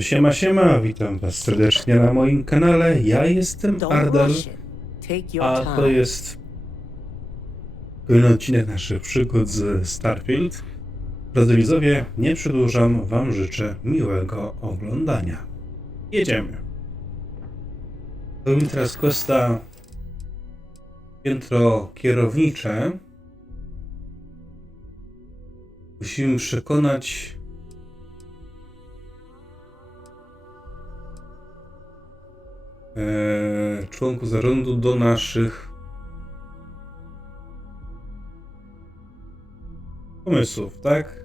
Siema, siema, witam was serdecznie na moim kanale. Ja jestem Ardal, a to jest kolejny odcinek naszych przygód z Starfield. Drodzy widzowie, nie przedłużam, wam życzę miłego oglądania. Jedziemy. Robimy teraz questa Piętro Kierownicze. Musimy przekonać członków zarządu do naszych pomysłów, tak?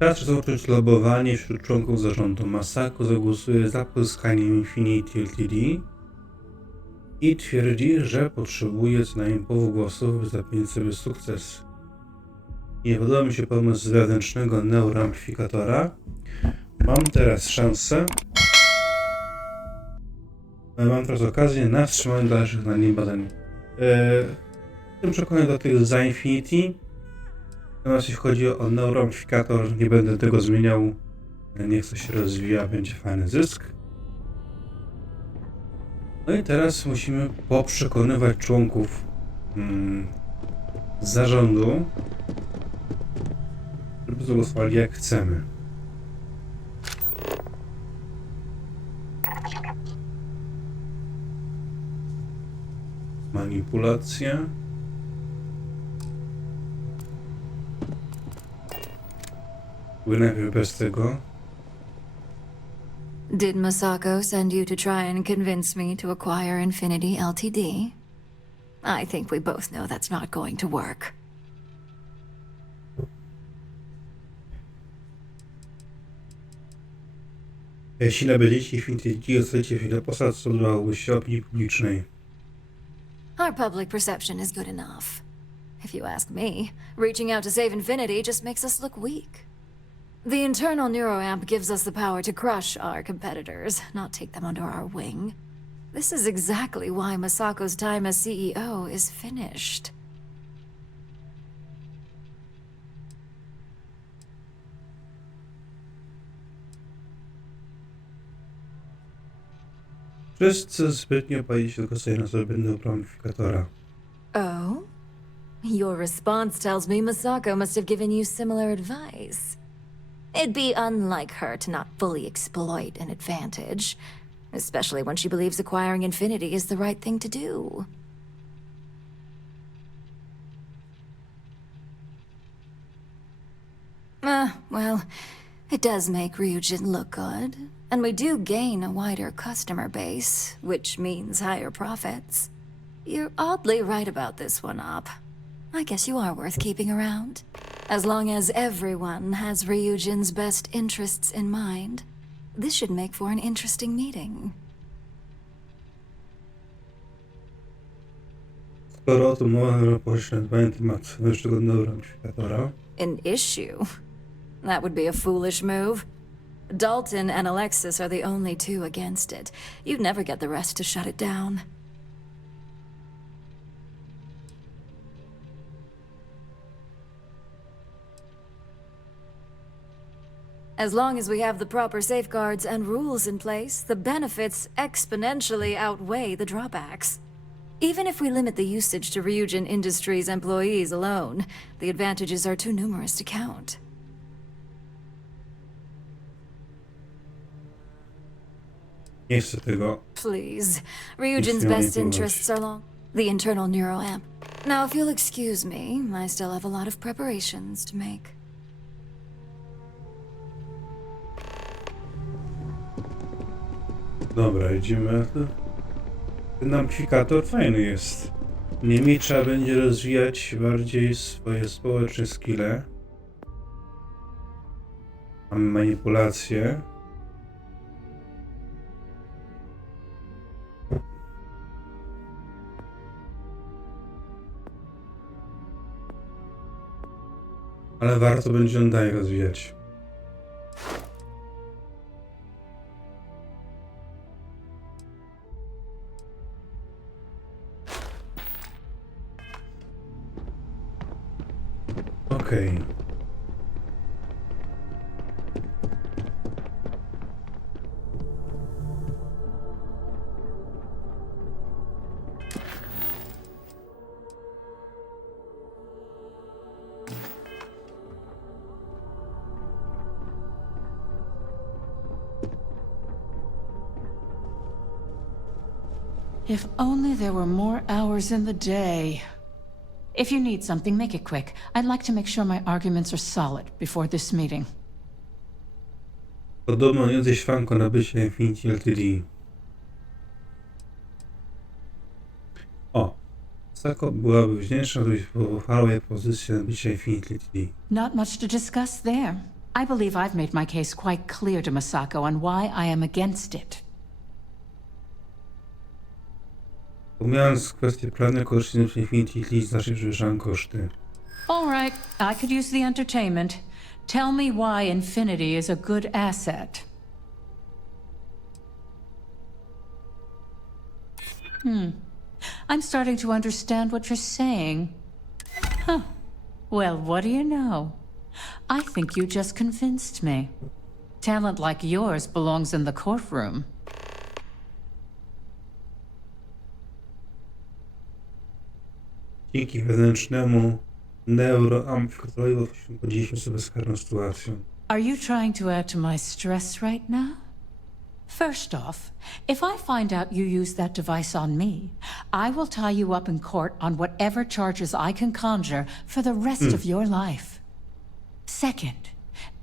Czas rozpocząć lobowanie wśród członków zarządu. Masako zagłosuje za pozyskaniem Infinity Ltd. i twierdzi, że potrzebuje co najmniej połowy głosów, by zapewnić sobie sukces. Nie podoba mi się pomysł wewnętrznego neuroamplifikatora. Mam teraz szansę. Mam teraz okazję na wstrzymanie dalszych na nim badań. Jestem przekonany do tych za Infinity. Natomiast jeśli chodzi o neuroamplifikator, nie będę tego zmieniał. Niech to się rozwija, będzie fajny zysk. No i teraz musimy poprzekonywać członków zarządu, żeby zagłosowali jak chcemy. Manipulacja. Najpierw bez tego. Did Masako send you to try and convince me to acquire Infinity Ltd? I think we both know that's not going to work. Jeśli nabyliście Infinity, ocenicie wiele posad, co odbywałoby się opinii publicznej. Our public perception is good enough. If you ask me, reaching out to save Infinity just makes us look weak. The internal neuroamp gives us the power to crush our competitors, not take them under our wing. This is exactly why Masako's time as CEO is finished. Wszyscy zbytnio pali się tylko sobie na sobie neuroamplifikatora. Oh? Your response tells me Masako must have given you similar advice. It'd be unlike her to not fully exploit an advantage, especially when she believes acquiring Infinity is the right thing to do. Well, it does make Ryujin look good, and we do gain a wider customer base, which means higher profits. You're oddly right about this one, Op. I guess you are worth keeping around. As long as everyone has Ryujin's best interests in mind, this should make for an interesting meeting. Skoro o tym mowa, pośrednio na temat naszego neuroamplifikatora. An issue? That would be a foolish move. Dalton and Alexis are the only two against it. You'd never get the rest to shut it down. As long as we have the proper safeguards and rules in place, the benefits exponentially outweigh the drawbacks. Even if we limit the usage to Ryujin Industries employees alone, the advantages are too numerous to count. Nie chcę tego. Please, Ryujin's best interests are long. The internal neuroamp. Now, if you'll excuse me, I still have a lot of preparations to make. Dobra, idziemy. Ten amplifikator fajny jest. Niemniej trzeba będzie rozwijać bardziej swoje społeczne skille. Mamy manipulację. Ale warto będzie on dalej rozwijać. Okej. If only there were more hours in the day. If you need something, make it quick. I'd like to make sure my arguments are solid before this meeting. Podobno nie jesteś fanką nabycia Infinity Ltd. O, Masako byłaby wdzięczna, gdybyś pochwalał jej pozycję nabycia Infinity Ltd. Not much to discuss there. I believe I've made my case quite clear to Masako on why I am against it. Pomijając kwestię prawne, koszty nabycia Infinity Ltd. znacznie przewyższają koszty. All right, I could use the entertainment. Tell me why Infinity is a good asset. I'm starting to understand what you're saying. Huh. Well, what do you know? I think you just convinced me. Talent like yours belongs in the courtroom. Dzięki wewnętrznemu neuroamplifikatorowi łatwo podzieliśmy sobie bezkarną sytuacją. Are you trying to add to my stress right now? First off, if I find out you used that device on me, I will tie you up in court on whatever charges I can conjure for the rest of your life. Second,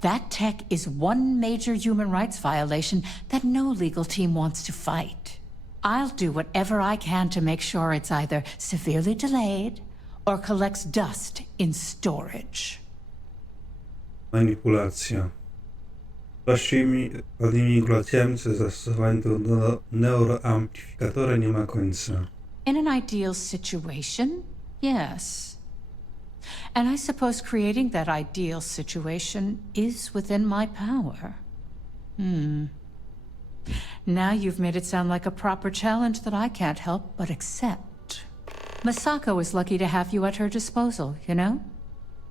that tech is one major human rights violation that no legal team wants to fight. I'll do whatever I can to make sure it's either severely delayed or collects dust in storage. Manipulacja. Właściwymi manipulacjami co zastosowanie do neuroamplifikatora nie ma końca. In an ideal situation, yes. And I suppose creating that ideal situation is within my power. Now you've made it sound like a proper challenge that I can't help but accept. Masako is lucky to have you at her disposal, you know?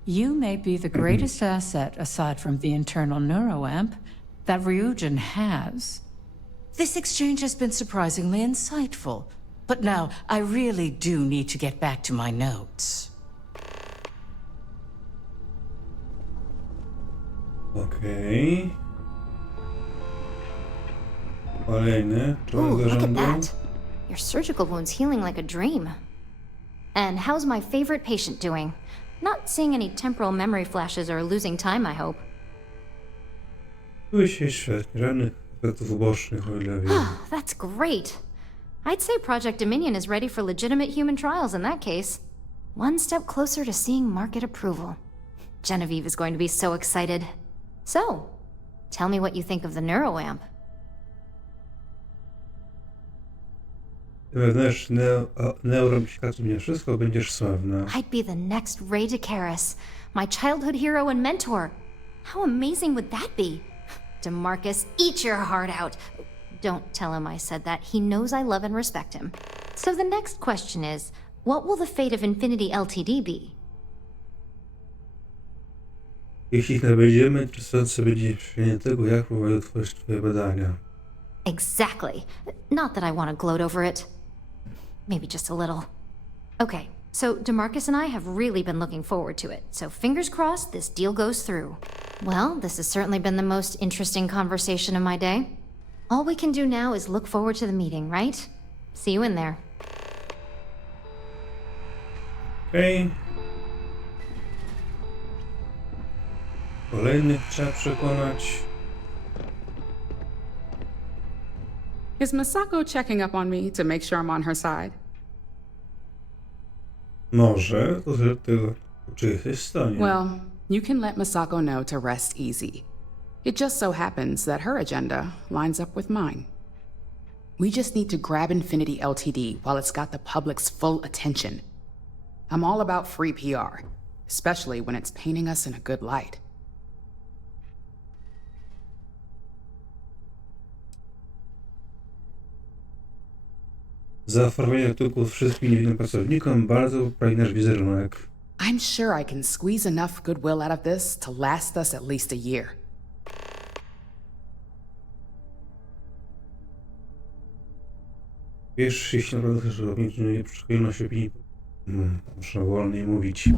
You may be the greatest asset, aside from the internal neuroamp, that Ryujin has. This exchange has been surprisingly insightful, but now I really do need to get back to my notes. Okej. Kolejny. Ooh, look at zarządu. that. Your surgical wound's healing like a dream. And how's my favorite patient doing? Not seeing any temporal memory flashes or losing time, I hope. Czuję się świetnie. Żadnych efektów ubocznych, o ile wiem. That's great. I'd say Project Dominion is ready for legitimate human trials in that case. One step closer to seeing market approval. Genevieve is going to be so excited. So, tell me what you think of the neuroamp. Wewnętrzny neuroamplifikator mnie wszystko, będziesz sławna. I'd be the next Ray DeCaris, my childhood hero and mentor. How amazing would that be? DeMarcus, eat your heart out. Don't tell him I said that. He knows I love and respect him. So the next question is, what will the fate of Infinity Ltd. be? Jeśli ich nabędziemy, interesujące będzie przyjęcie tego, jak próbują tworzyć twoje badania. Exactly. Not that I want to gloat over it. Maybe just a little. Okay, so DeMarcus and I have really been looking forward to it, so fingers crossed this deal goes through. Well, this has certainly been the most interesting conversation of my day. All we can do now is look forward to the meeting, right? See you in there. Okej. Kolejnych trzeba przekonać. Is Masako checking up on me to make sure I'm on her side? Może, to zależy od tego, czy jesteś w stanie. Well, you can let Masako know to rest easy. It just so happens that her agenda lines up with mine. We just need to grab Infinity Ltd. while it's got the public's full attention. I'm all about free PR, especially when it's painting us in a good light. Zaoferowanie artykułów wszystkim niewinnym pracownikom bardzo poprawi nasz wizerunek. I'm sure I can squeeze enough goodwill out of this to last us at least a year. Wiesz, jeśli naprawdę chcesz osiągnąć przychylność opinii... muszę wolniej mówić.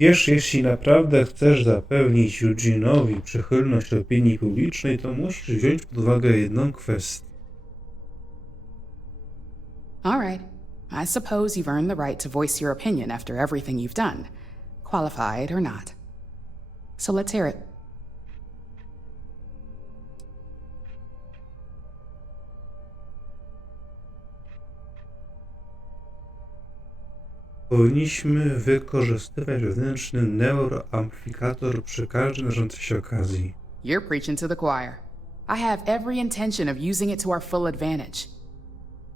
Wiesz, jeśli naprawdę chcesz zapewnić Eugenowi przychylność opinii publicznej, to musisz wziąć pod uwagę jedną kwestię. All right. I suppose you've earned the right to voice your opinion after everything you've done, qualified or not. So let's hear it. Powinniśmy wykorzystywać wewnętrzny neuroamplifikator przy każdej narządzącej się okazji. You're preaching to the choir. I have every intention of using it to our full advantage.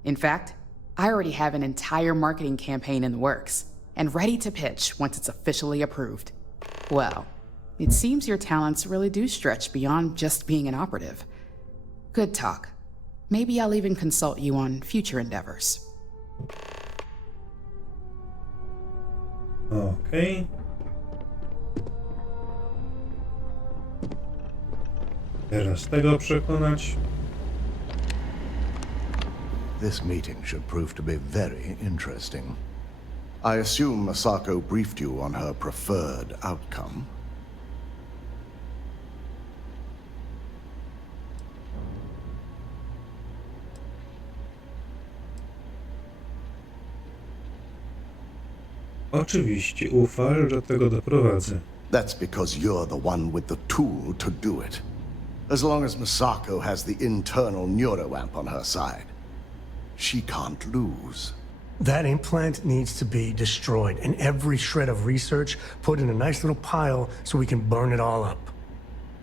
In fact, I already have an entire marketing campaign in the works, and ready to pitch once it's officially approved. Well, it seems your talents really do stretch beyond just being an operative. Good talk. Maybe I'll even consult you on future endeavors. Okej. Teraz tego przekonać. This meeting should prove to be very interesting. I assume Masako briefed you on her preferred outcome. Oczywiście ufa, że do tego doprowadzę. That's because you're the one with the tool to do it. As long as Masako has the internal neuroamp on her side, she can't lose. That implant needs to be destroyed, and every shred of research put in a nice little pile so we can burn it all up.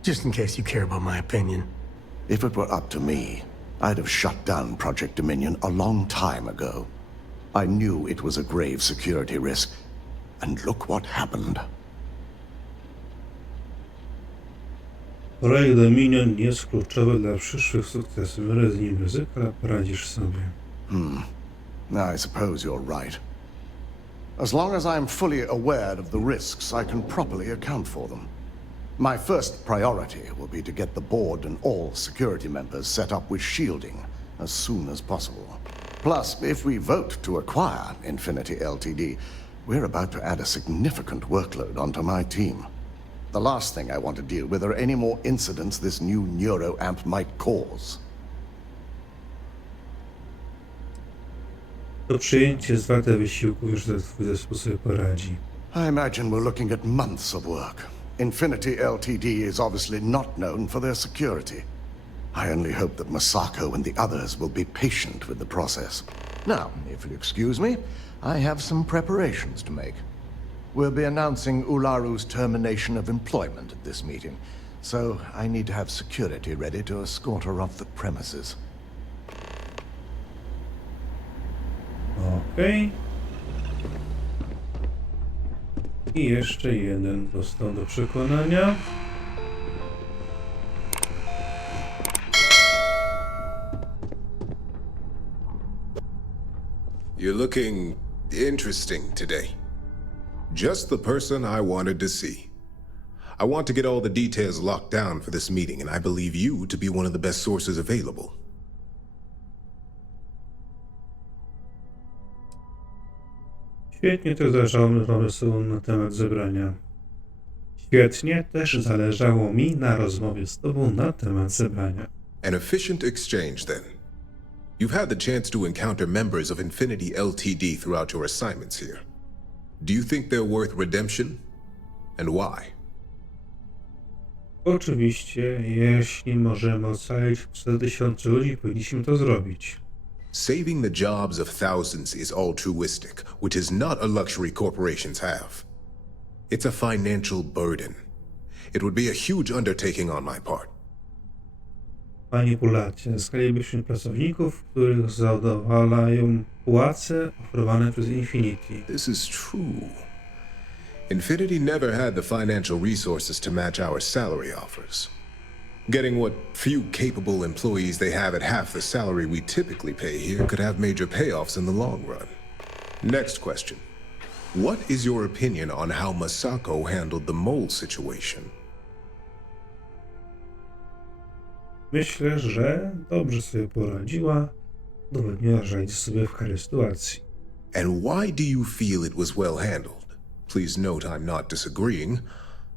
Just in case you care about my opinion. If it were up to me, I'd have shut down Project Dominion a long time ago. I knew it was a grave security risk, and look what happened. Projekt Dominion jest kluczowy dla przyszłych sukcesów. Biorę z nim ryzyko, ale poradzisz sobie. I suppose you're right. As long as I'm fully aware of the risks, I can properly account for them. My first priority will be to get the board and all security members set up with shielding as soon as possible. Plus, if we vote to acquire Infinity Ltd., we're about to add a significant workload onto my team. The last thing I want to deal with are any more incidents this new neuroamp might cause. To przyjęcie jest warte wysiłku, już twój zespół sobie poradzi. I imagine we're looking at months of work. Infinity Ltd. is obviously not known for their security. I only hope that Masako and the others will be patient with the process. Now, if you'll excuse me, I have some preparations to make. We'll be announcing Ularu's termination of employment at this meeting, so I need to have security ready to escort her off the premises. Okej. I jeszcze jeden został do przekonania. You're looking interesting today. Just the person I wanted to see. I want to get all the details locked down for this meeting, and I believe you to be one of the best sources available. Świetnie, to zależało mi pomysłu na temat zebrania. Świetnie, też zależało mi na rozmowie z tobą na temat zebrania. An efficient exchange, then. You've had the chance to encounter members of Infinity Ltd. Throughout your assignments here. Do you think they're worth redemption? And why? Oczywiście, jeśli możemy ocalić przez tysiące ludzi, powinniśmy to zrobić. Saving the jobs of thousands is altruistic, which is not a luxury corporations have. It's a financial burden. It would be a huge undertaking on my part. Manipulacja. Zyskalibyśmy pracowników, których zadowalają płace oferowane przez Infinity. This is true. Infinity never had the financial resources to match our salary offers. Getting what few capable employees they have at half the salary we typically pay here could have major payoffs in the long run. Next question. What is your opinion on how Masako handled the mole situation? Myślę, że dobrze sobie poradziła, udowodniła, że radzi sobie w każdej sytuacji. And why do you feel it was well handled? Please note I'm not disagreeing.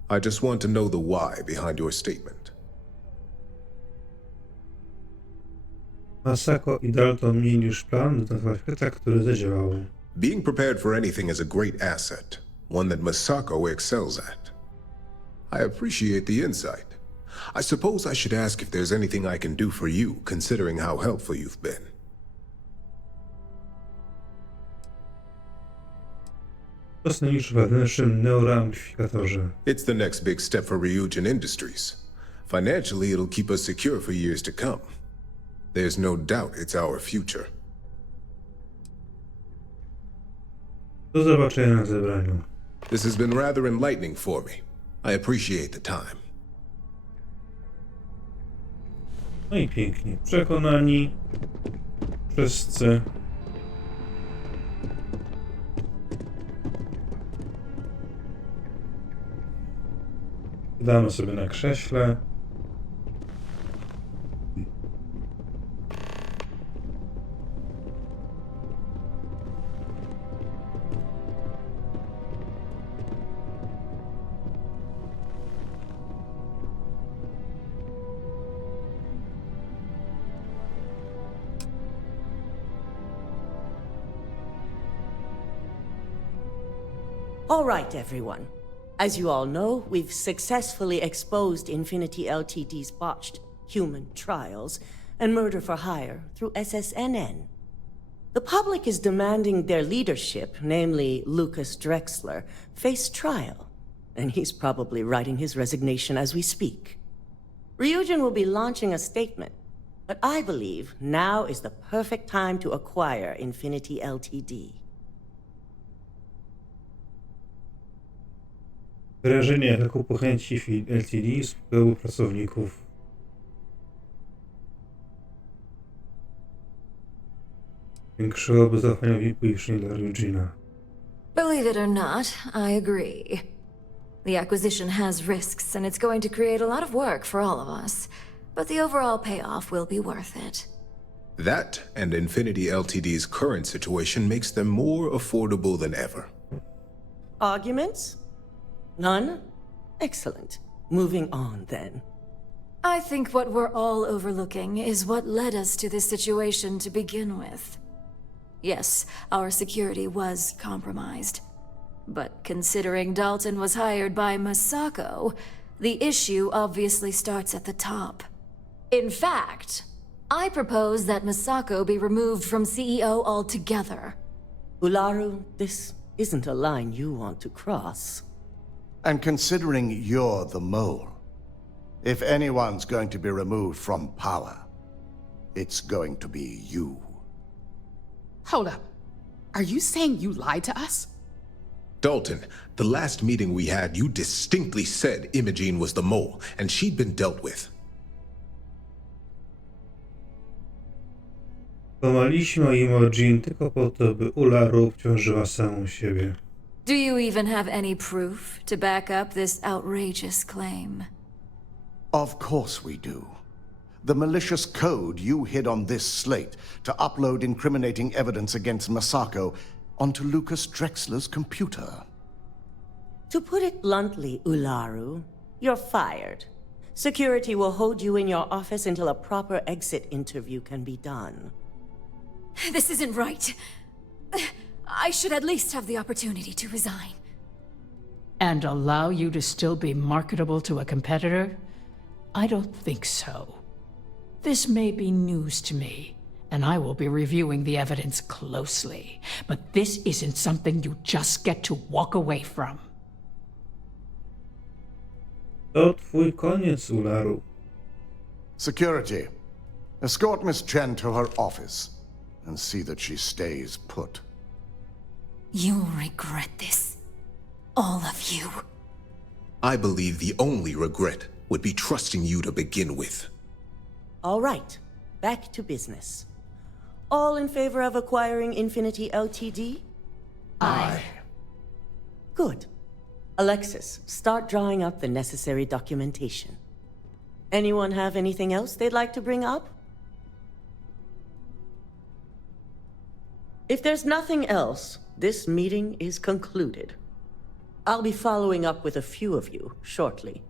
I just want to know the why behind your statement. Masako i Dalton mieli już plan do tak, który zadziałał. Being prepared for anything is a great asset, one that Masako excels at. I appreciate the insight. I suppose I should ask if there's anything I can do for you, considering how helpful you've been. Postanowisz w wewnętrznym neuroamplifikatorze. It's the next big step for Ryujin Industries. Financially, it'll keep us secure for years to come. There's no doubt it's our future. Do zobaczenia na zebraniu. This has been rather enlightening for me. I appreciate the time. No i pięknie. Przekonani. Wszyscy. Damy sobie na krześle. All right, everyone. As you all know, we've successfully exposed Infinity Ltd's botched human trials and murder for hire through SSNN. The public is demanding their leadership, namely Lucas Drexler, face trial, and he's probably writing his resignation as we speak. Ryujin will be launching a statement, but I believe now is the perfect time to acquire Infinity Ltd. Wyrażenie zakupu chęci LTD z płynął pracowników. Większyłoby zaufanie publicznej dla Ryujina. Believe it or not, I agree. The acquisition has risks, and it's going to create a lot of work for all of us. But the overall payoff will be worth it. That and Infinity Ltd's current situation makes them more affordable than ever. Arguments? None? Excellent. Moving on, then. I think what we're all overlooking is what led us to this situation to begin with. Yes, our security was compromised. But considering Dalton was hired by Masako, the issue obviously starts at the top. In fact, I propose that Masako be removed from CEO altogether. Ularu, this isn't a line you want to cross. And considering you're the mole, if anyone's going to be removed from power, it's going to be you. Hold up. Are you saying you lied to us? Dalton, the last meeting we had, you distinctly said Imogene was the mole, and she'd been dealt with. Kłamaliśmy Imogene tylko po to, by Ularu obciążyła samą siebie. Do you even have any proof to back up this outrageous claim? Of course we do. The malicious code you hid on this slate to upload incriminating evidence against Masako onto Lucas Drexler's computer. To put it bluntly, Ularu, you're fired. Security will hold you in your office until a proper exit interview can be done. This isn't right. I should at least have the opportunity to resign. And allow you to still be marketable to a competitor? I don't think so. This may be news to me, and I will be reviewing the evidence closely. But this isn't something you just get to walk away from. To twój koniec, Ularu. Security, escort Miss Chen to her office and see that she stays put. You'll regret this. All of you. I believe the only regret would be trusting you to begin with. All right, back to business. All in favor of acquiring Infinity Ltd? Aye. Good. Alexis, start drawing up the necessary documentation. Anyone have anything else they'd like to bring up? If there's nothing else, this meeting is concluded. I'll be following up with a few of you shortly.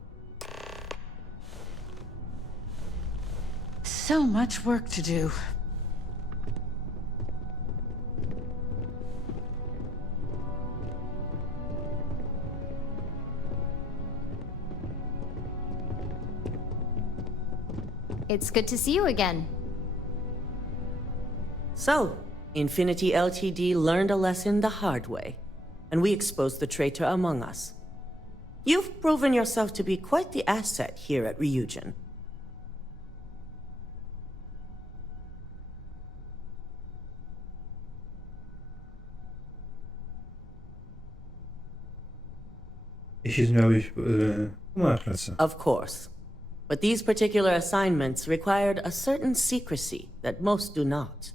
So much work to do. It's good to see you again. So, Infinity Ltd. learned a lesson the hard way, and we exposed the traitor among us. You've proven yourself to be quite the asset here at Ryujin. Jeśli miałeś mała praca. Of course. But these particular assignments required a certain secrecy that most do not.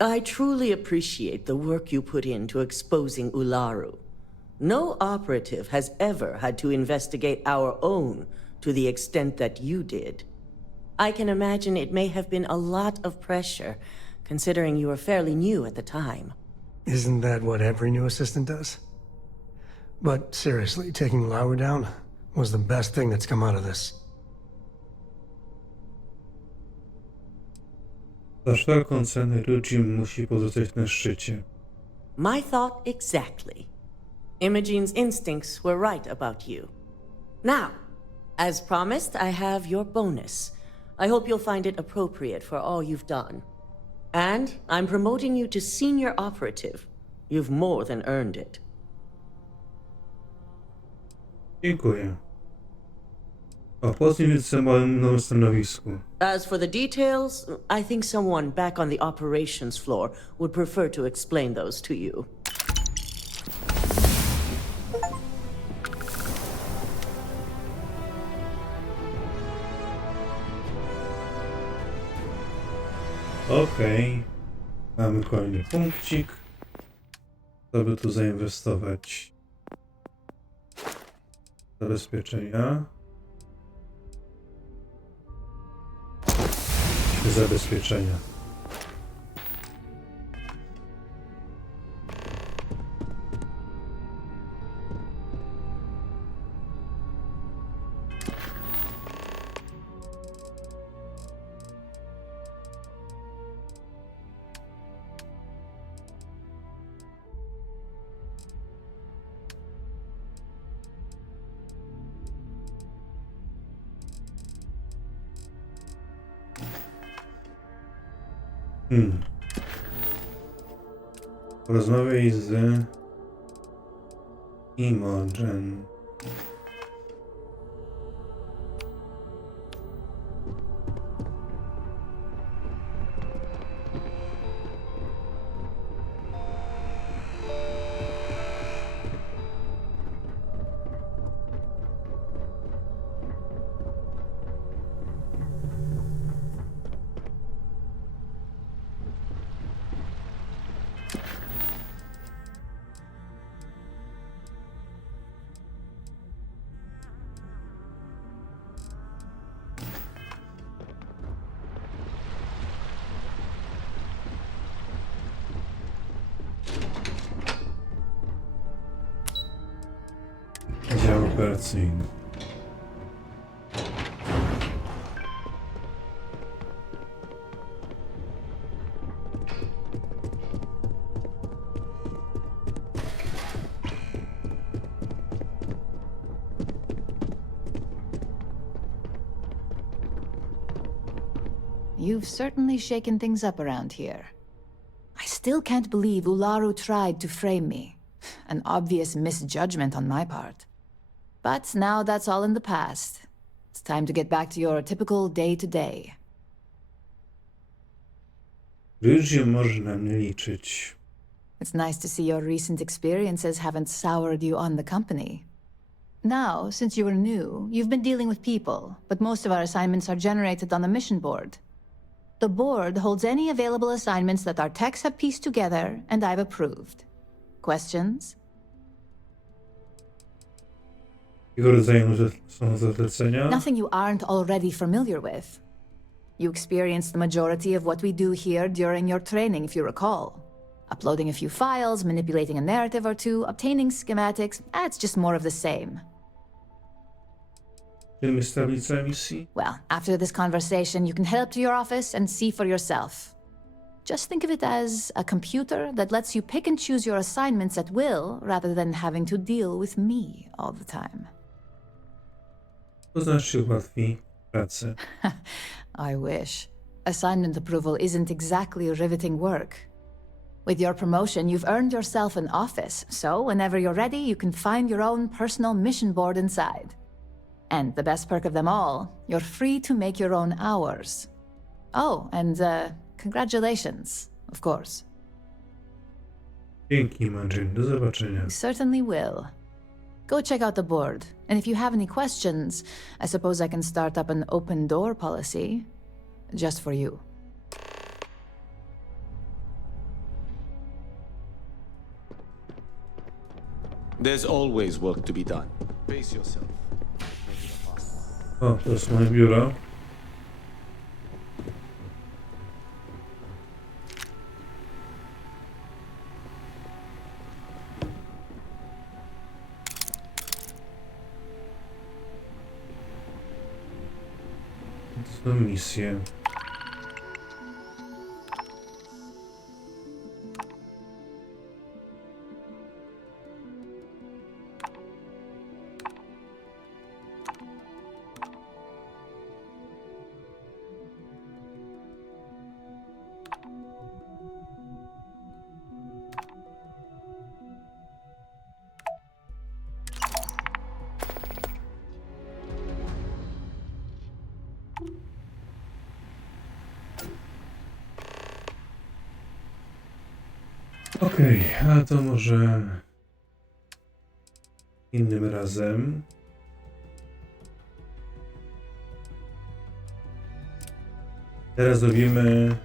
I truly appreciate the work you put into exposing Ularu. No operative has ever had to investigate our own to the extent that you did. I can imagine it may have been a lot of pressure, considering you were fairly new at the time. Isn't that what every new assistant does? But seriously, taking Lauer down was the best thing that's come out of this. Za wszelką cenę Ryujin musi pozostać na szczycie. My thought exactly. Imogene's instincts were right about you. Now, as promised, I have your bonus. I hope you'll find it appropriate for all you've done. And I'm promoting you to senior operative. You've more than earned it. Dziękuję. Opoznij więc o moim nowym stanowisku. As for the details, I think someone back on the operations floor would prefer to explain those to you. Okej. Mamy kolejny punkcik. Co by tu zainwestować? Zabezpieczenia. Zabezpieczenia. Porozmawiaj z Imogen. Dział operacyjny. You've certainly shaken things up around here. I still can't believe Ularu tried to frame me. An obvious misjudgment on my part. But now that's all in the past. It's time to get back to your typical day-to-day. Ryujin może na mnie liczyć. It's nice to see your recent experiences haven't soured you on the company. Now, since you were new, you've been dealing with people, but most of our assignments are generated on the mission board. The board holds any available assignments that our techs have pieced together, and I've approved. Questions? Jakiego rodzaju są zlecenia? Nothing you aren't already familiar with. You experienced the majority of what we do here during your training, if you recall. Uploading a few files, manipulating a narrative or two, obtaining schematics, it's just more of the same. Czym jest tablica misji? Well, after this conversation, you can head up to your office and see for yourself. Just think of it as a computer that lets you pick and choose your assignments at will, rather than having to deal with me all the time. To znaczy ułatwi pracę. I wish. Assignment approval isn't exactly riveting work. With your promotion, you've earned yourself an office, so whenever you're ready, you can find your own personal mission board inside. And the best perk of them all, you're free to make your own hours. Oh, and congratulations, of course. Dzięki, Mandarin. Do zobaczenia. You certainly will. Go check out the board, and if you have any questions, I suppose I can start up an open door policy. Just for you. There's always work to be done. Face yourself. O, to jest moje biuro. To są misje. Okej, a to może innym razem. Teraz robimy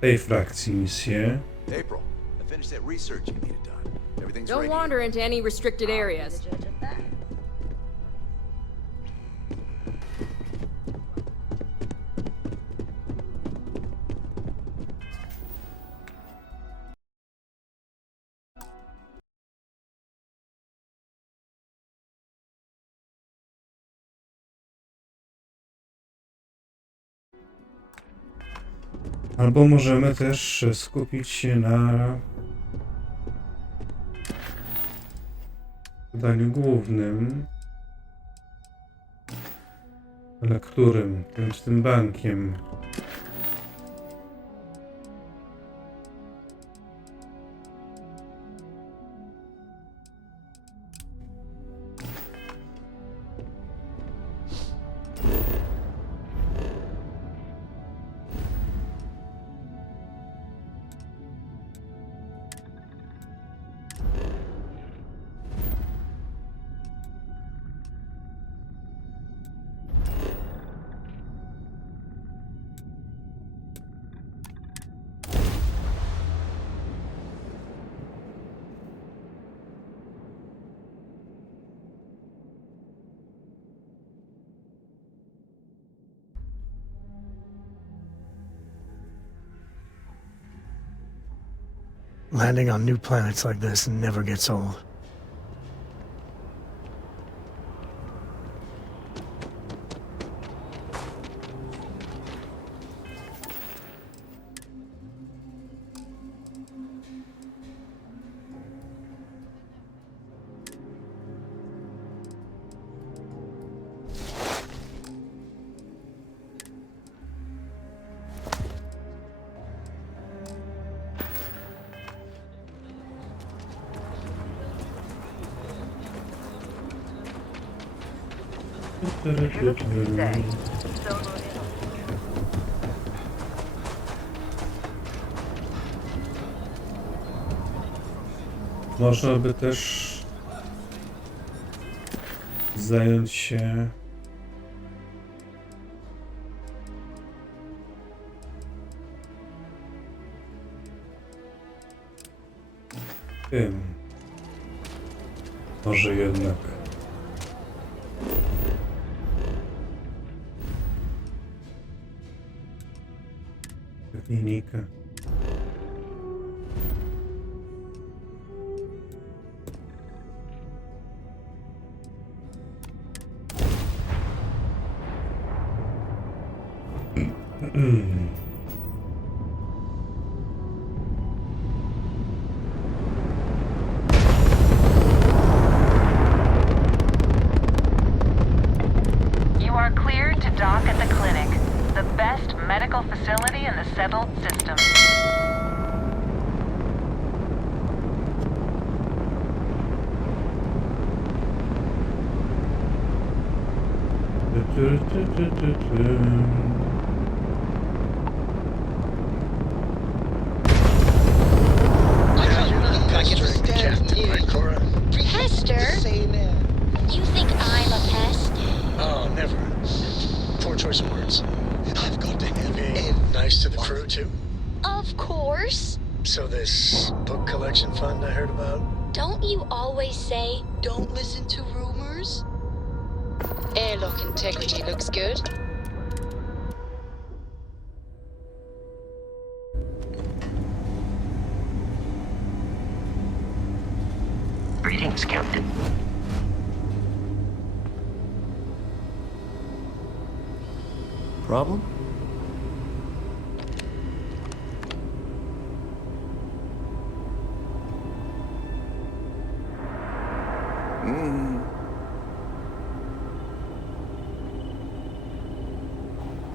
tej frakcji misję. April, I finished that research you needed done. Everything's Don't ready. wander into any restricted areas. Albo możemy też skupić się na zadaniu głównym. Ale którym? Tym z tym bankiem. Landing on new planets like this never gets old. Można by też zająć się tym. Może jednak. Technika. You are cleared to dock at the clinic. The best medical facility in the settled system. Pester? You think I'm a pest? Oh, never. Poor choice of words. I've got to have it. And nice to the crew, too. Of course. So this book collection fund I heard about? Don't you always say, don't listen to rumors? Airlock integrity looks good. Greetings, Captain. Problem?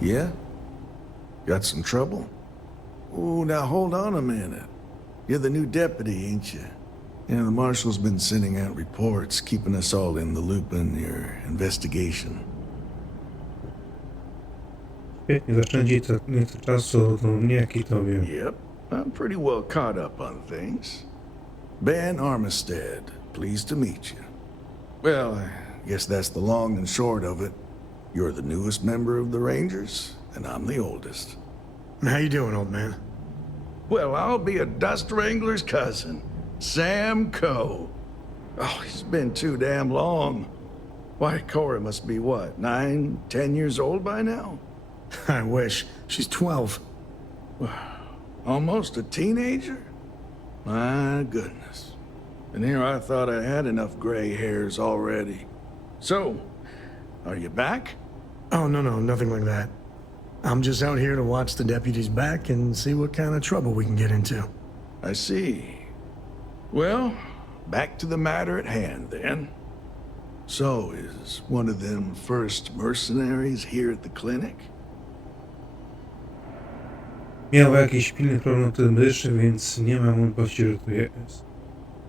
Yeah? Got some trouble? Oh, now hold on a minute. You're the new deputy, ain't you? Yeah, the marshal's been sending out reports, keeping us all in the loop in your investigation. Świetnie, zaczęli nieco czasu to mnie, jak i tobie. Yep, I'm pretty well caught up on things. Ben Armistead, pleased to meet you. Well, I guess that's the long and short of it. You're the newest member of the Rangers, and I'm the oldest. How you doing, old man? Well, I'll be a dust wrangler's cousin, Sam Coe. Oh, it's been too damn long. Why, Cora must be what, 9, 10 years old by now? I wish. She's 12. Almost a teenager? My goodness. And here I thought I had enough gray hairs already. So, are you back? Oh, no, nothing like that. I'm just out here to watch the deputies back and see what kind of trouble we can get into. I see. Well, back to the matter at hand, then. So, is one of them first mercenaries here at the clinic? Miał jakiś pilny problem medyczny, więc nie mam wątpliwości, że tu jest.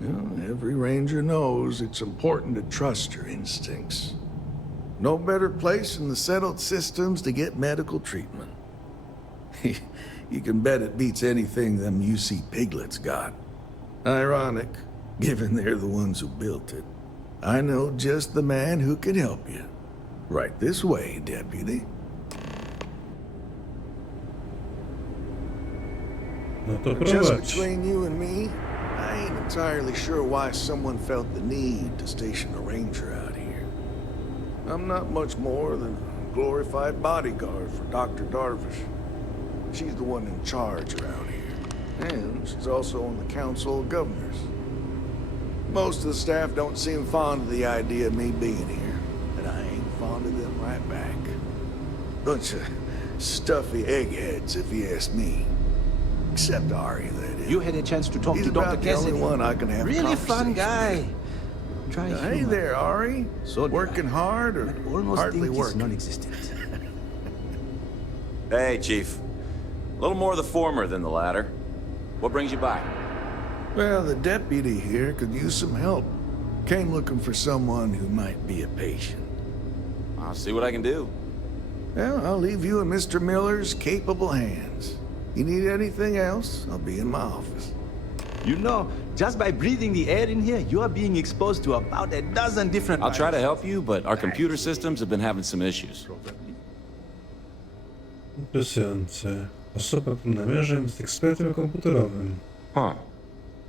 Well, every ranger knows it's important to trust your instincts. No better place in the settled systems to get medical treatment. You can bet it beats anything them UC piglets got. Ironic, given they're the ones who built it. I know just the man who can help you. Right this way, deputy. No to Just prowadź. between you and me, I ain't entirely sure why someone felt the need to station a ranger out here. I'm not much more than a glorified bodyguard for Dr. Darvish. She's the one in charge around here, and she's also on the Council of Governors. Most of the staff don't seem fond of the idea of me being here, and I ain't fond of them right back. Bunch of stuffy eggheads, if you ask me. Except Ari, that is. You had a chance to talk He's to Dr. about the only Cassidy. one I can have a Really fun conversation guy. with. Try Hey humor. there, Ari. So Working hard or almost hardly think he's working? non-existent. Hey, Chief. A little more of the former than the latter. What brings you by? Well, the deputy here could use some help. Came looking for someone who might be a patient. I'll see what I can do. Well, I'll leave you in Mr. Miller's capable hands. You need anything else, I'll be in my office. You know, just by breathing the air in here, you are being exposed to about a dozen different... I'll try to help you, but our computer systems have been having some issues. Interesujące. Osoba pod namierzem jest ekspertem komputerowym. Huh.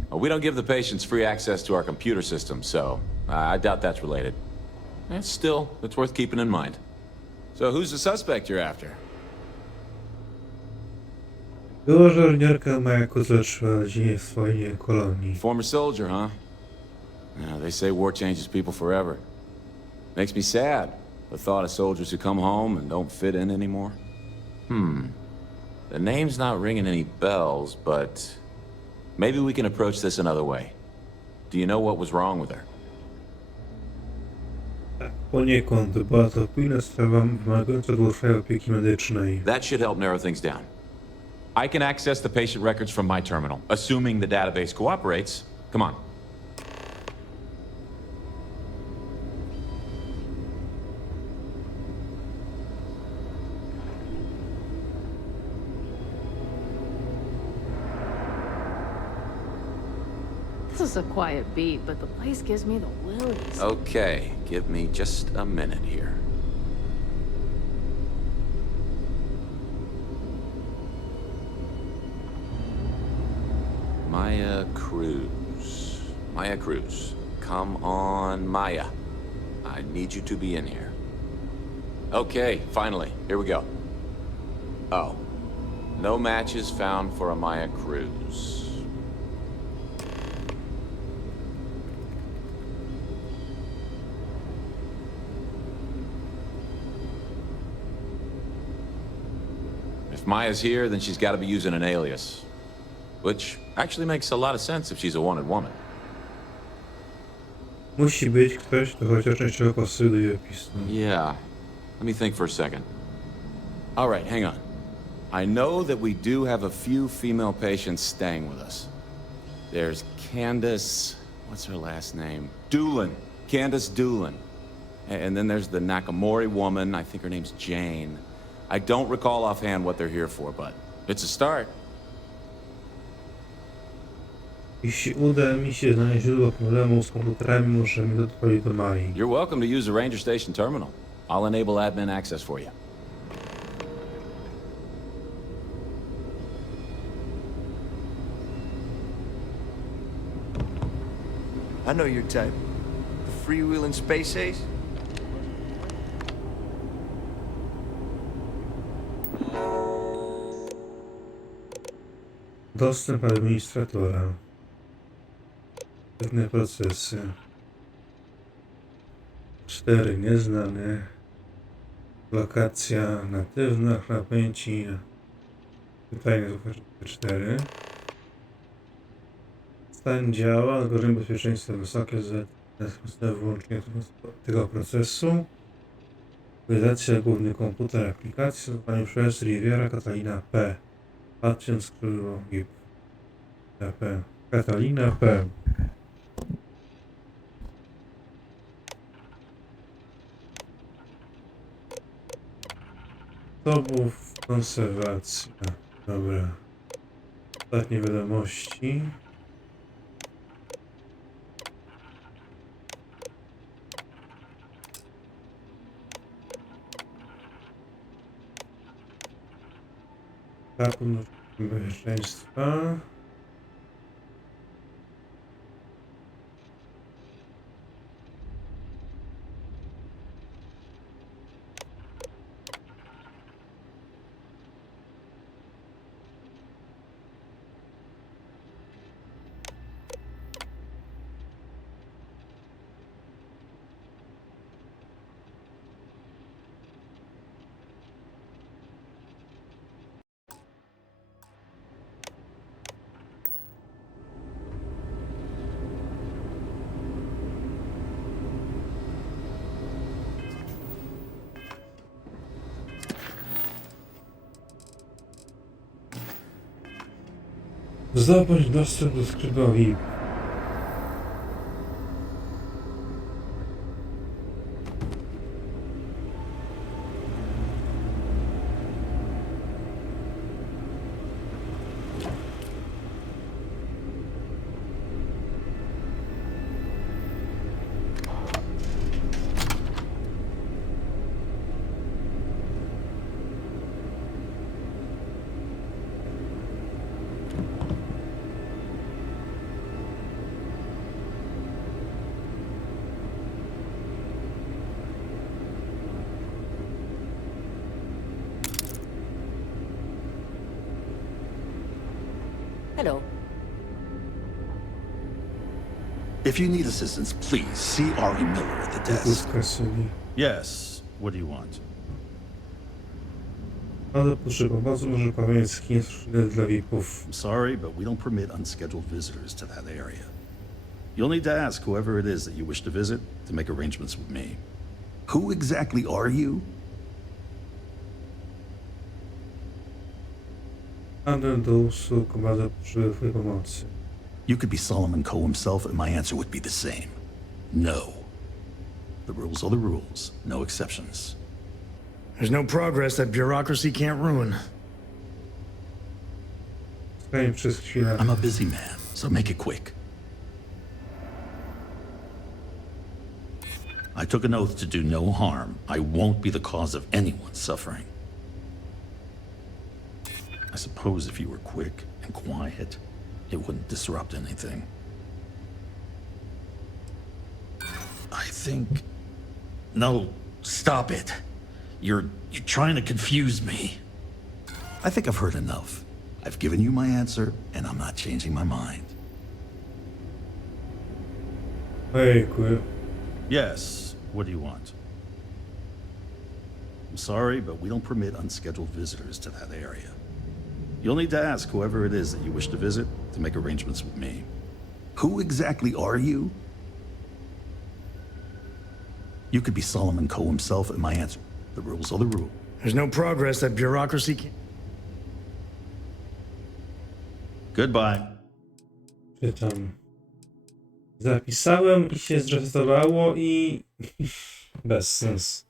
Well, we don't give the patients free access to our computer system, so I doubt that's related. Still, it's worth keeping in mind. So who's the suspect you're after? Była żołnierka ma jako zatrzymanie w swojej kolonii. Former soldier, huh? Yeah, they say war changes people forever. Makes me sad, the thought of soldiers who come home and don't fit in anymore. The name's not ringing any bells, but maybe we can approach this another way. Do you know what was wrong with her? poniekąd była to pilna sprawa wymagająca dłuższej opieki medycznej. That should help narrow things down. I can access the patient records from my terminal, assuming the database cooperates. Come on. This is a quiet beat, but the place gives me the willies. Okay, give me just a minute here. Maya Cruz. Maya Cruz. Come on, Maya. I need you to be in here. Okay, finally. Here we go. Oh. No matches found for a Maya Cruz. If Maya's here, then she's got to be using an alias. Which actually makes a lot of sense if she's a wanted woman. Musi być ktoś, kto chociaż częściowo pasuje do jej opisu. Yeah. Let me think for a second. All right, hang on. I know that we do have a few female patients staying with us. There's Candace... what's her last name? Doolin. Candace Doolin. And then there's the Nakamori woman. I think her name's Jane. I don't recall offhand what they're here for, but it's a start. Jeśli uda mi się znaleźć źródło problemu z komputerami, możemy dotrzeć do Mai. You're welcome to use the Ranger Station terminal. I'll enable admin access for you. I know your type. The freewheeling space ace? Dostęp administratora. Pewne procesy. 4 nieznane. Lokacja natywna, chrapęci. Pytanie 4. Stan działa, zagrożenie bezpieczeństwa wysokie, wyłącznie tego procesu. Realizacja główny komputer aplikacji, stosowanie przez Riviera Catalina P. Patrząc skrzydło GIP. P. Catalina P. Sobów, konserwacja. Dobra. Ostatnie wiadomości. Raport bezpieczeństwa. Zdobądź dostęp do skrzydła VIP. Hello. If you need assistance, please see R.E. Miller at the desk. Yes. What do you want? Ale proszę pomocy, może pamiętki jest dla VIP-ów. I'm sorry, but we don't permit unscheduled visitors to that area. You'll need to ask whoever it is that you wish to visit to make arrangements with me. Who exactly are you? Handel do usług, baza potrzeby pomocy. You could be Solomon Coe himself, and my answer would be the same. No. The rules are the rules, no exceptions. There's no progress that bureaucracy can't ruin. Stań przez chwilę. I'm a busy man, so make it quick. I took an oath to do no harm. I won't be the cause of anyone's suffering. I suppose if you were quick and quiet, it wouldn't disrupt anything. I think... No, stop it. You're trying to confuse me. I think I've heard enough. I've given you my answer, and I'm not changing my mind. Ojejku. Yes, what do you want? I'm sorry, but we don't permit unscheduled visitors to that area. You'll need to ask whoever it is that you wish to visit to make arrangements with me. Who exactly are you? You could be Solomon Coe himself, and my answer... The rules are the rules. There's no progress that bureaucracy can't... Goodbye. Czytam. Zapisałem i się zresetowało i... bez sens.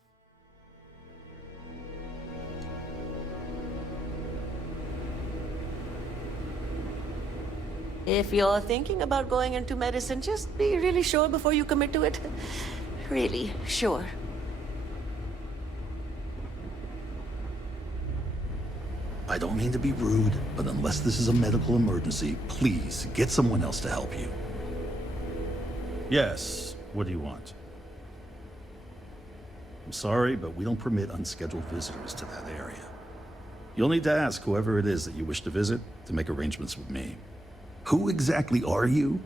If you're thinking about going into medicine, just be really sure before you commit to it. Really sure. I don't mean to be rude, but unless this is a medical emergency, please get someone else to help you. Yes, what do you want? I'm sorry, but we don't permit unscheduled visitors to that area. You'll need to ask whoever it is that you wish to visit to make arrangements with me. Who exactly are you?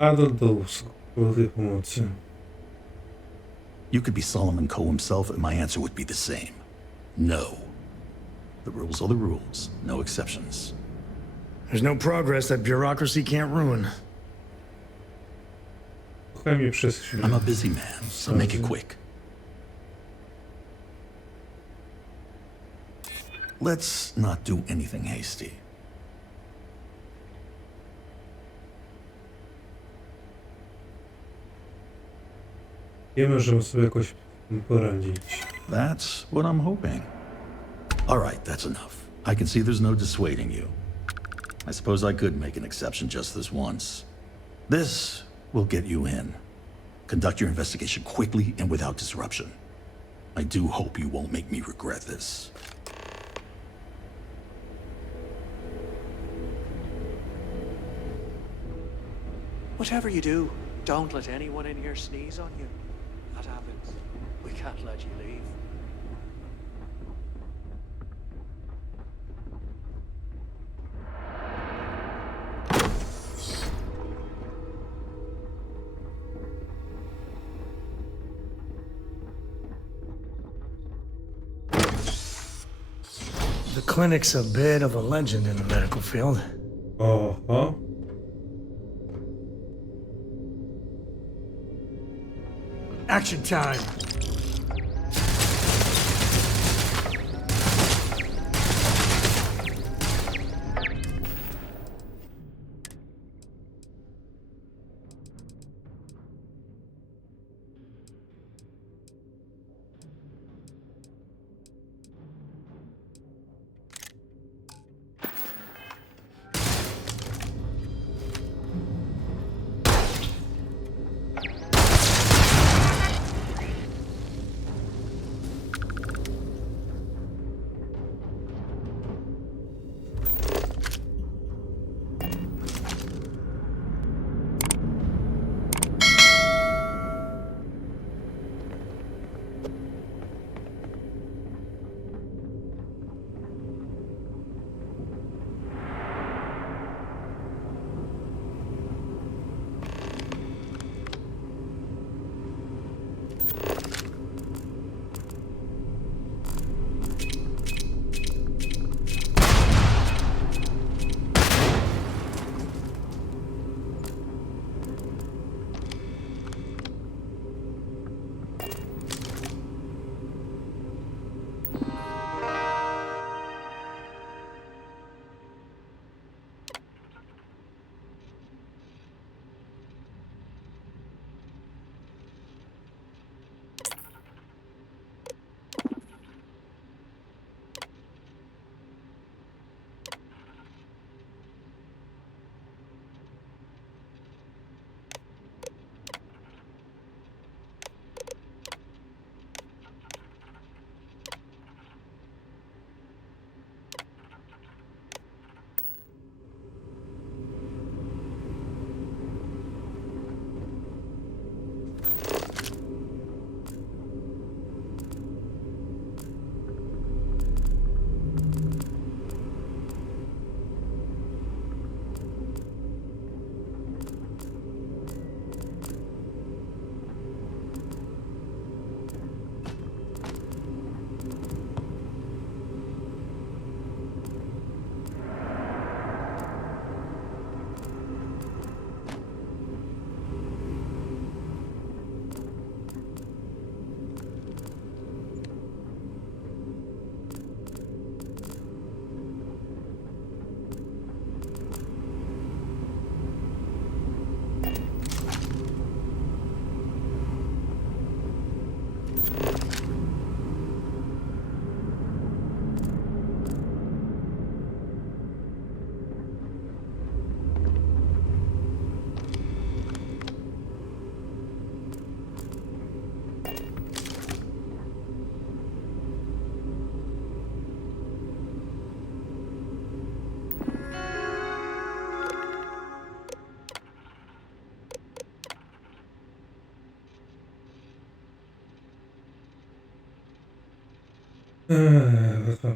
Handel do usług, potrzeby pomocy. You could be Solomon Coe himself, and my answer would be the same. No. The rules are the rules, no exceptions. There's no progress that bureaucracy can't ruin. Słuchaj mnie przez chwilę. I'm a busy man, so make it quick. Let's not do anything hasty. Wiemy, że musimy sobie jakoś poradzić. That's what I'm hoping. All right, that's enough. I can see there's no dissuading you. I suppose I could make an exception just this once. This will get you in. Conduct your investigation quickly and without disruption. I do hope you won't make me regret this. Whatever you do, don't let anyone in here sneeze on you. That happens. We can't let you leave. The clinic's a bit of a legend in the medical field. Oho. Action time.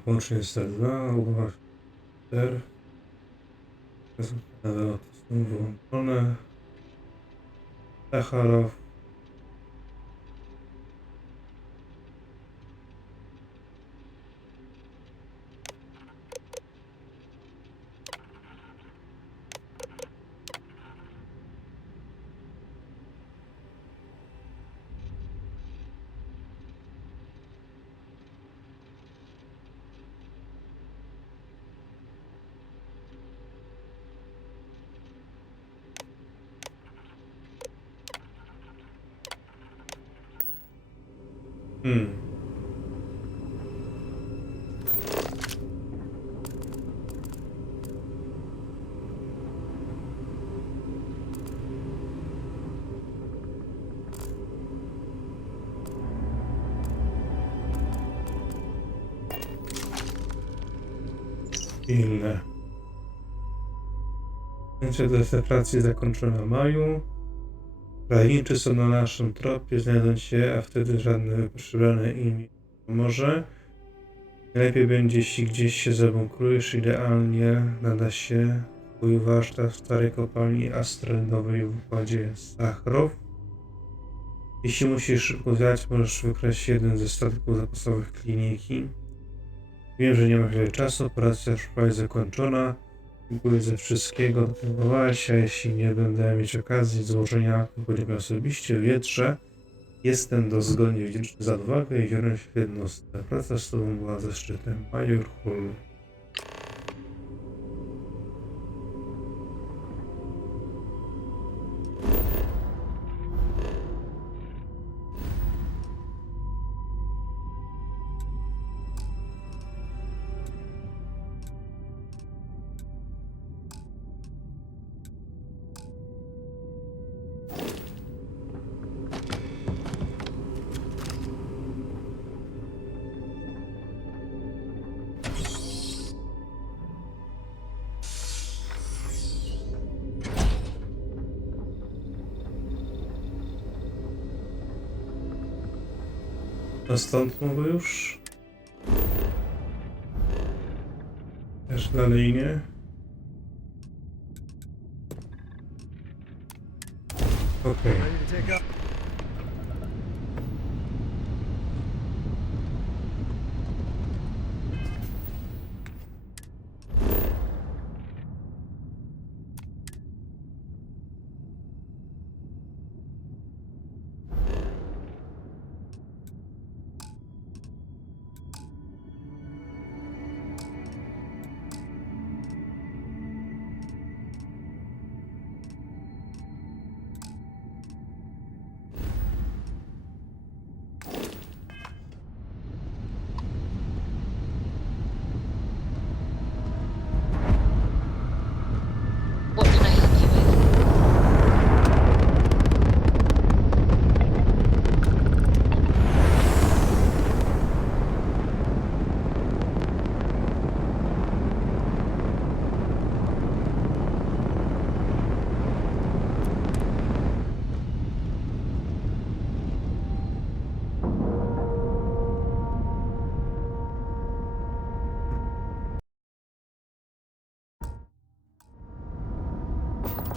Połączenie jest 2, uwaga, 4. To są wyłączone. Sacharow. Inne. Zdjęcie do separacji zakończone w maju. Prawniczy są na naszym tropie, znajdą się, a wtedy żadne przybrane im pomoże. Najlepiej będzie, jeśli gdzieś się zabunkrujesz, idealnie nada się twój warsztat w starej kopalni asteroidowej w układzie Sachrow. Jeśli musisz szybko zjechać, możesz wykraść jeden ze statków zapasowych kliniki. Wiem, że nie ma wiele czasu, operacja już prawie zakończona. Dziękuję za wszystkiego, dopilnowałeś, a jeśli nie będę mieć okazji złożenia podziękowania osobiście, wietrze, jestem dozgodnie wdzięczny za odwagę i wierność w jednostkę. Praca z tobą była zaszczytem. Major Hull. A stąd mogę już? Też dalej nie? Okej.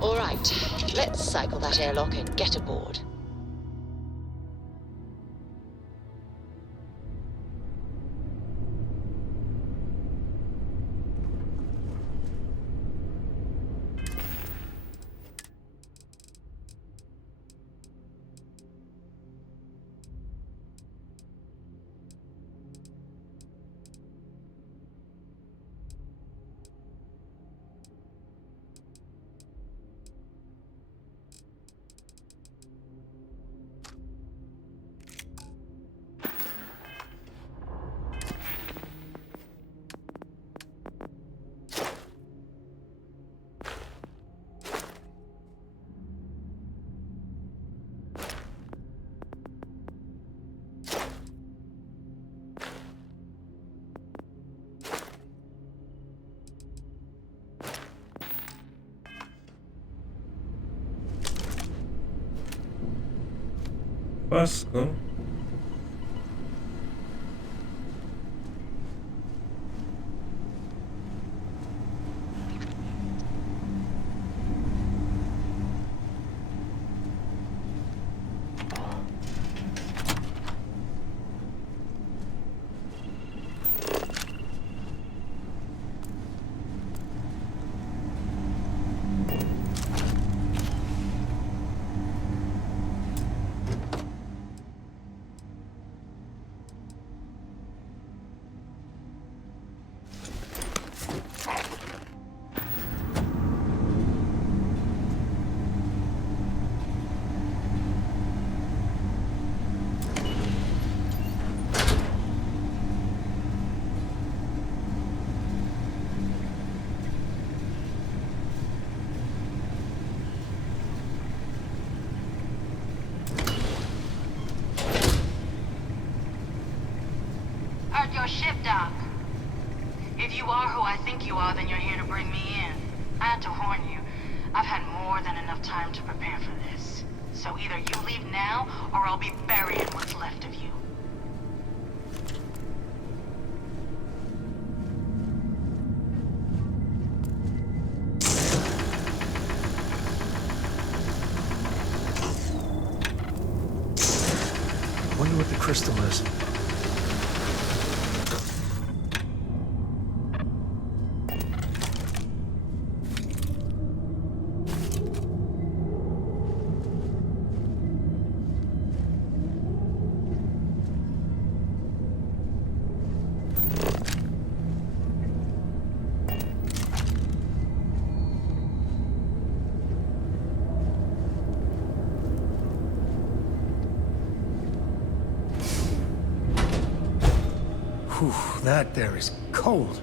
All right, let's cycle that airlock and get aboard. Pasko. you are who I think you are, then you're here to bring me in. I had to warn you. I've had more than enough time to prepare for this. So either you leave now, or I'll be burying what's left of you. Wonder what the crystal is. Whew, that there is cold.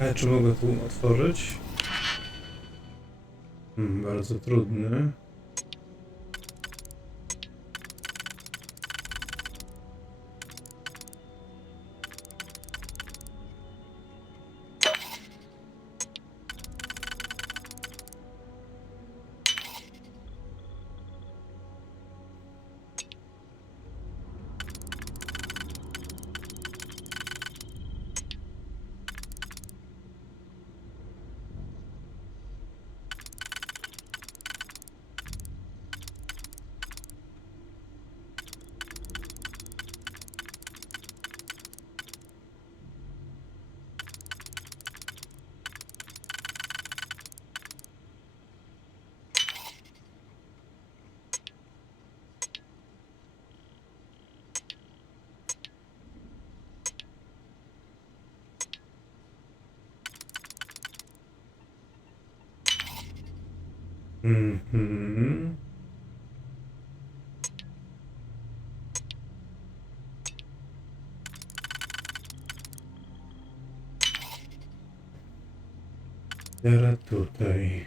A czy mogę tu otworzyć? Bardzo trudny. Teraz tutaj.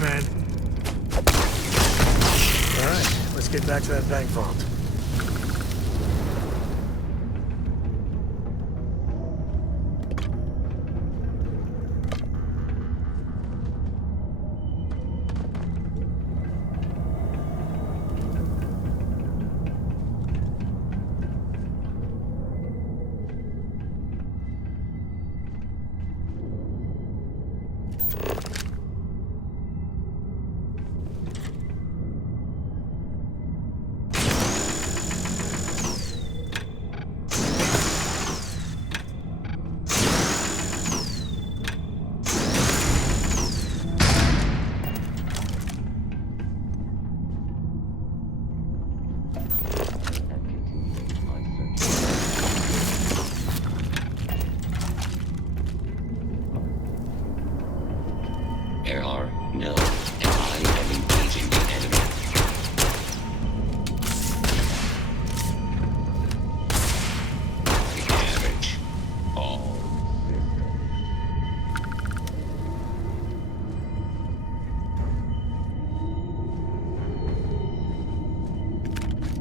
Man. All right, let's get back to that bank vault.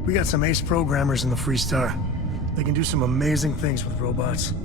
We got some ace programmers in the Free Star. They can do some amazing things with robots.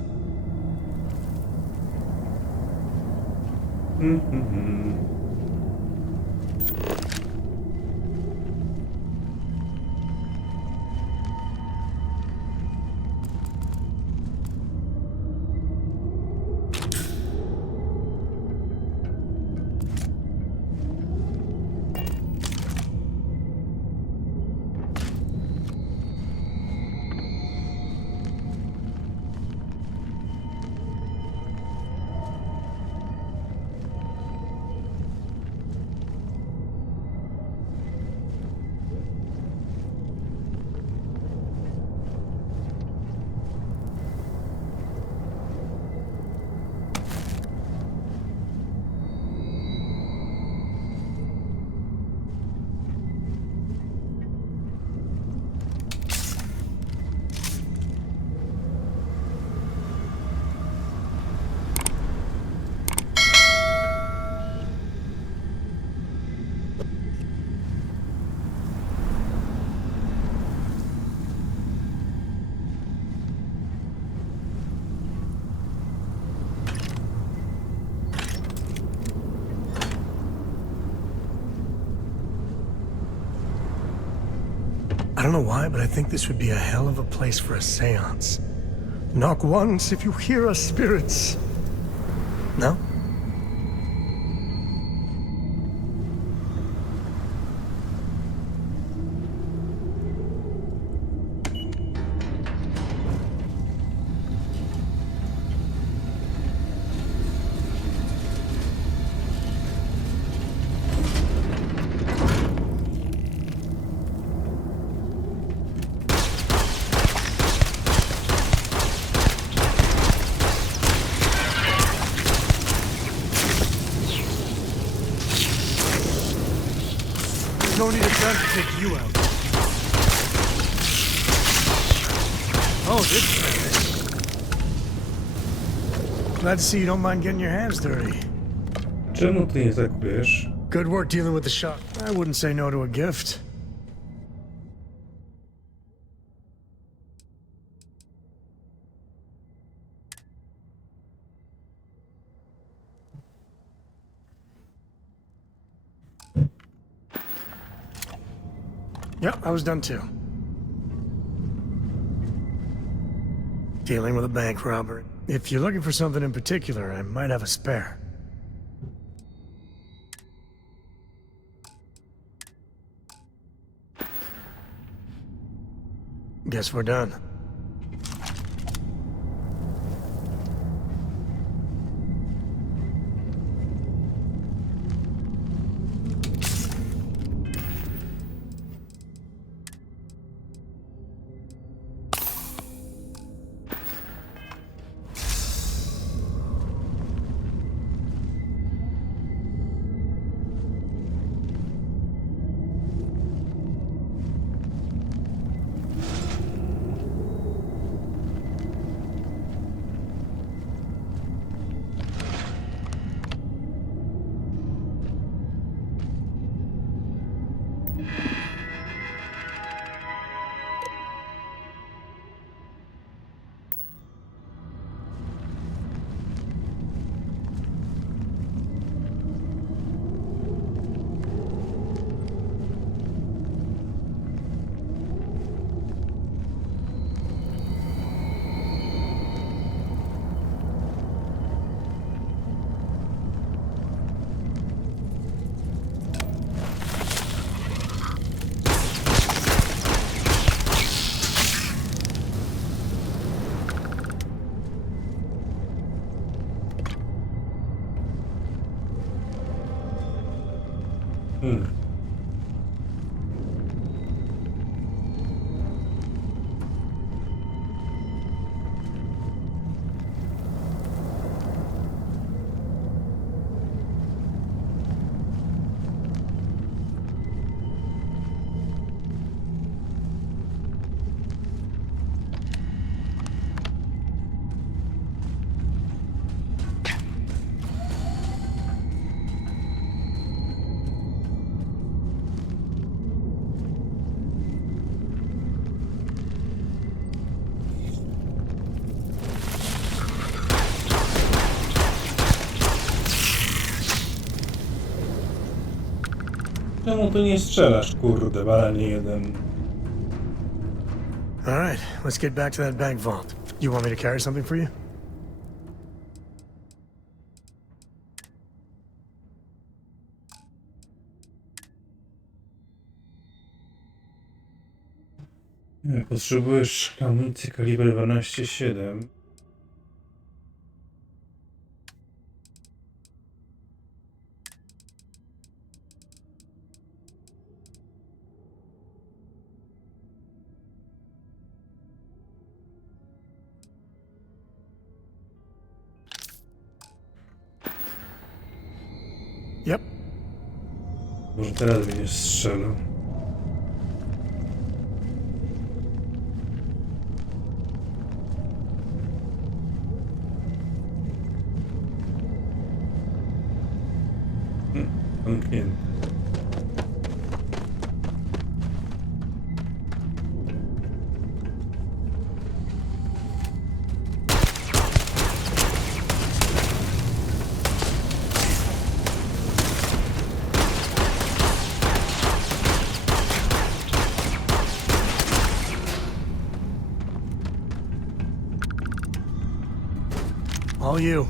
I don't know why, but I think this would be a hell of a place for a seance. Knock once if you hear us, spirits. No? No need of time to take you out. Oh, this is glad to see you don't mind getting your hands dirty. Czemu ty nie zakujesz? Good work dealing with the shock. I wouldn't say no to a gift. Yep, I was done too. Dealing with a bank robbery. If you're looking for something in particular, I might have a spare. Guess we're done. Czemu tu nie strzelasz, kurde, baranie jeden? All right, let's get back to that bank vault. You want me to carry something for you? Potrzebujesz amunicji kalibru 12,7. Yep. Może teraz będziesz strzelał. Zamknięty. All you.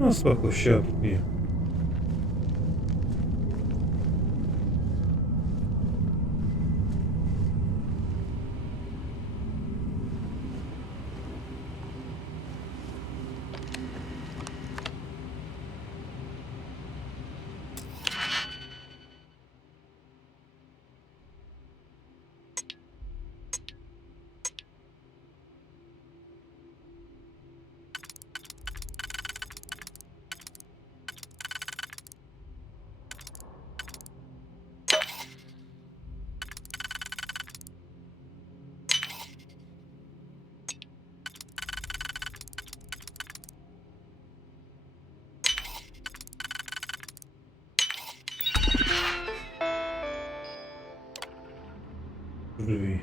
No spoko, się odbije. Drzwi.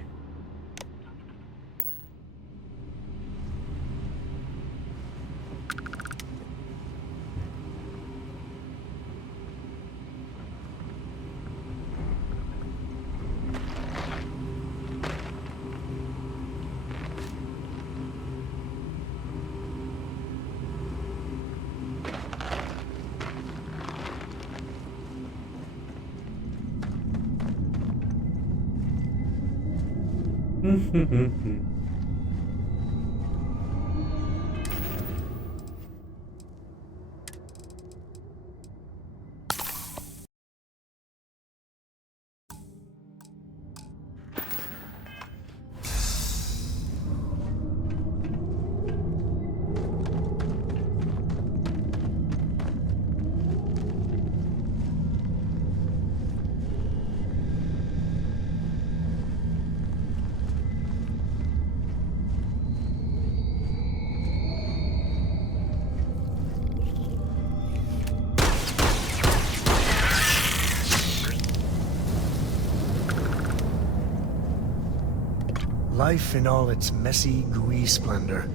Life in all its messy, gooey splendor.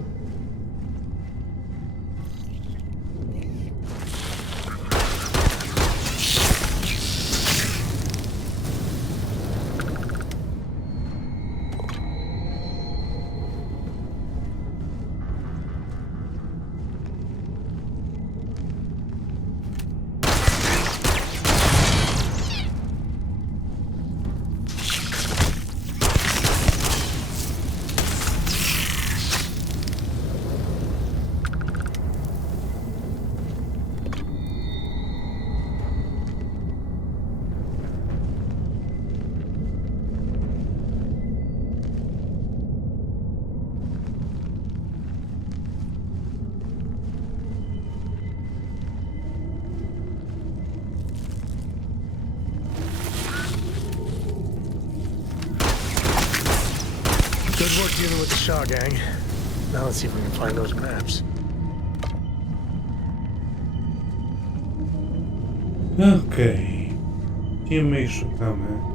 Good work dealing with the Shaw gang. Now let's see if we can find those maps. Okej. Idziemy i szukamy.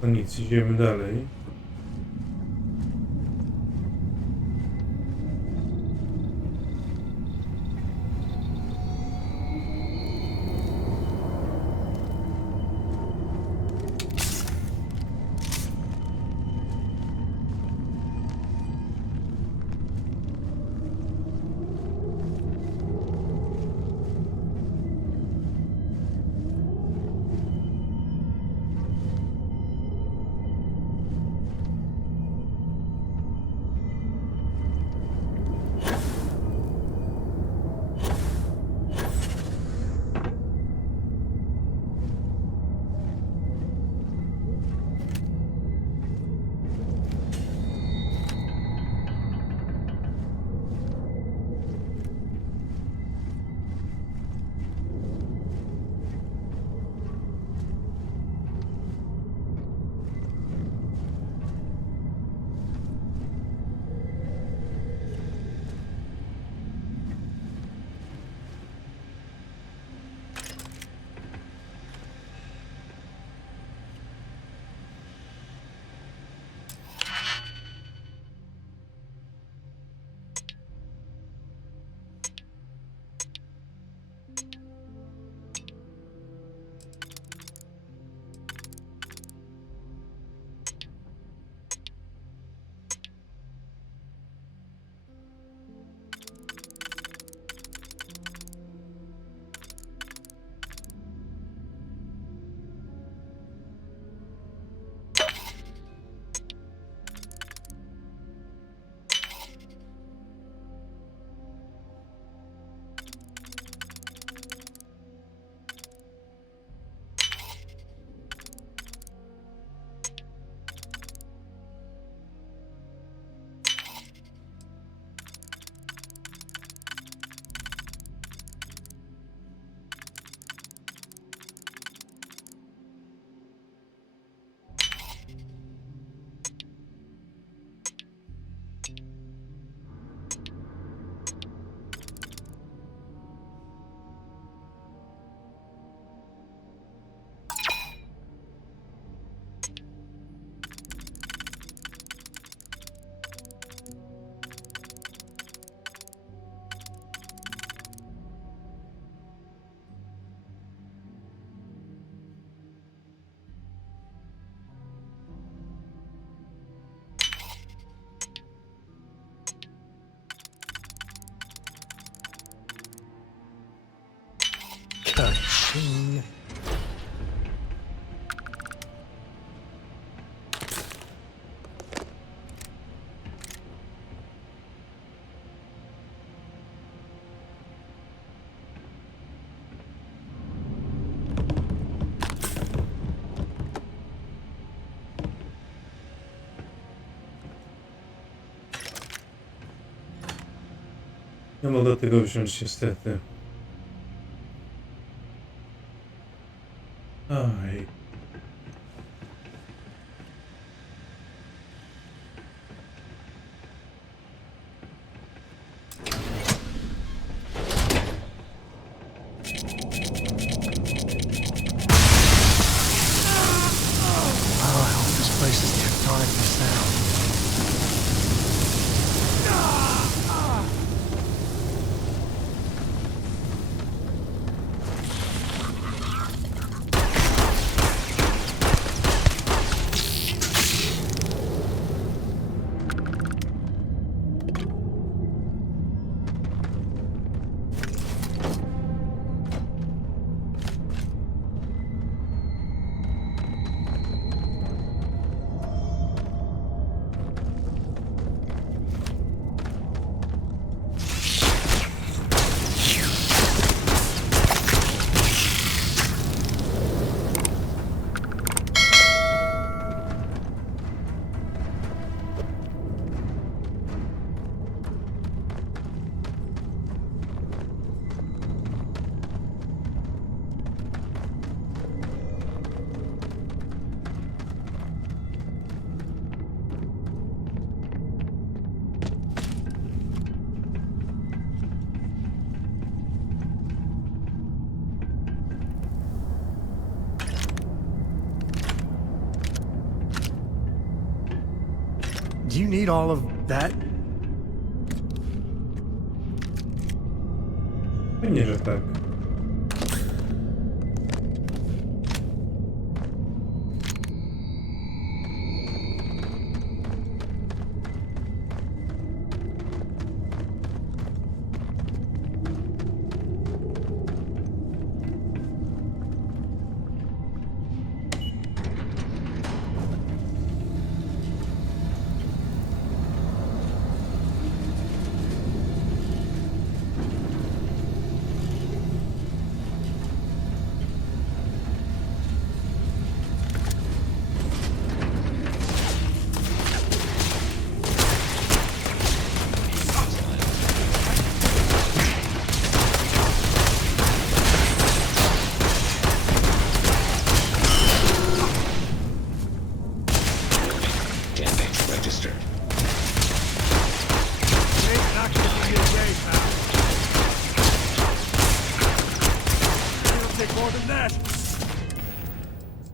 To nic, idziemy dalej. Ka-ching. Nie mogę tego wziąć niestety. Aj. Do you need all of that? Pewnie, że tak.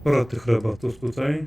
Sporo tych robotów tutaj.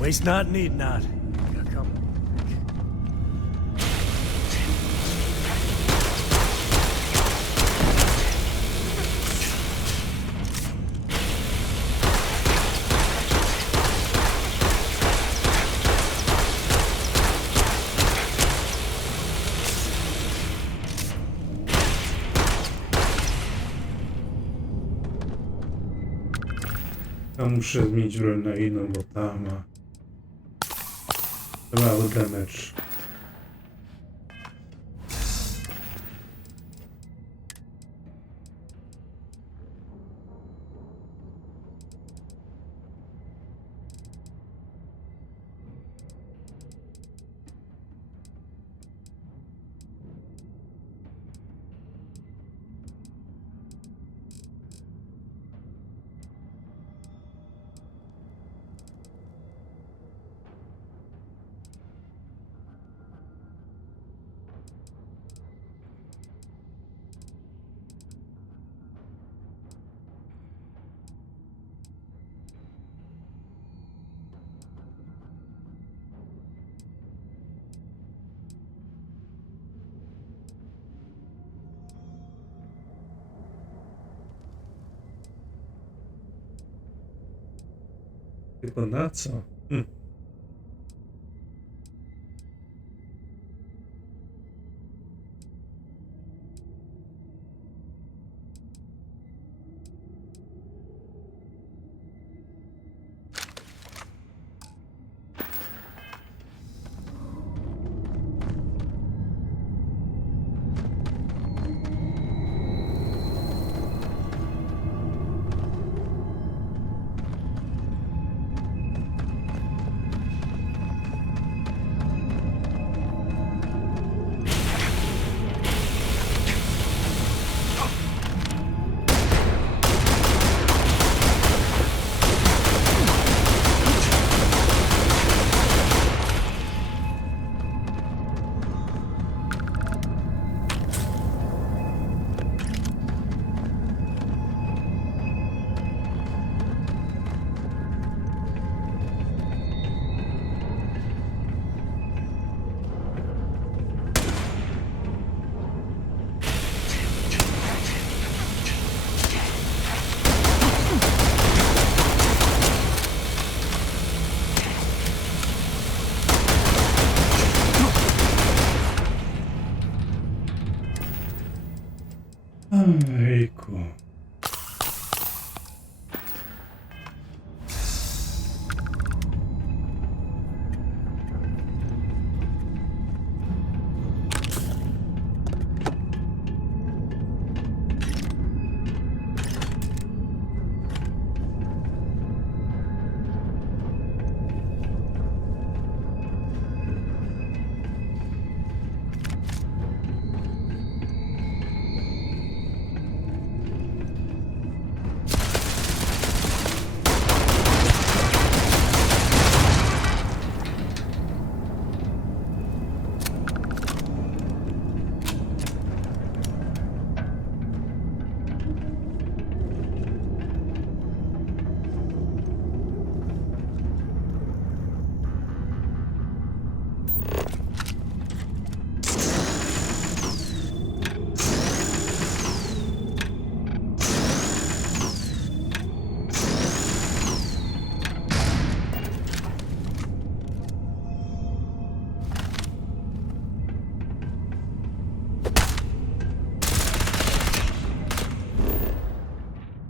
Waste not, need not. Ja muszę zmienić broń na inną, bo ta ma mały damage. Tylko na co?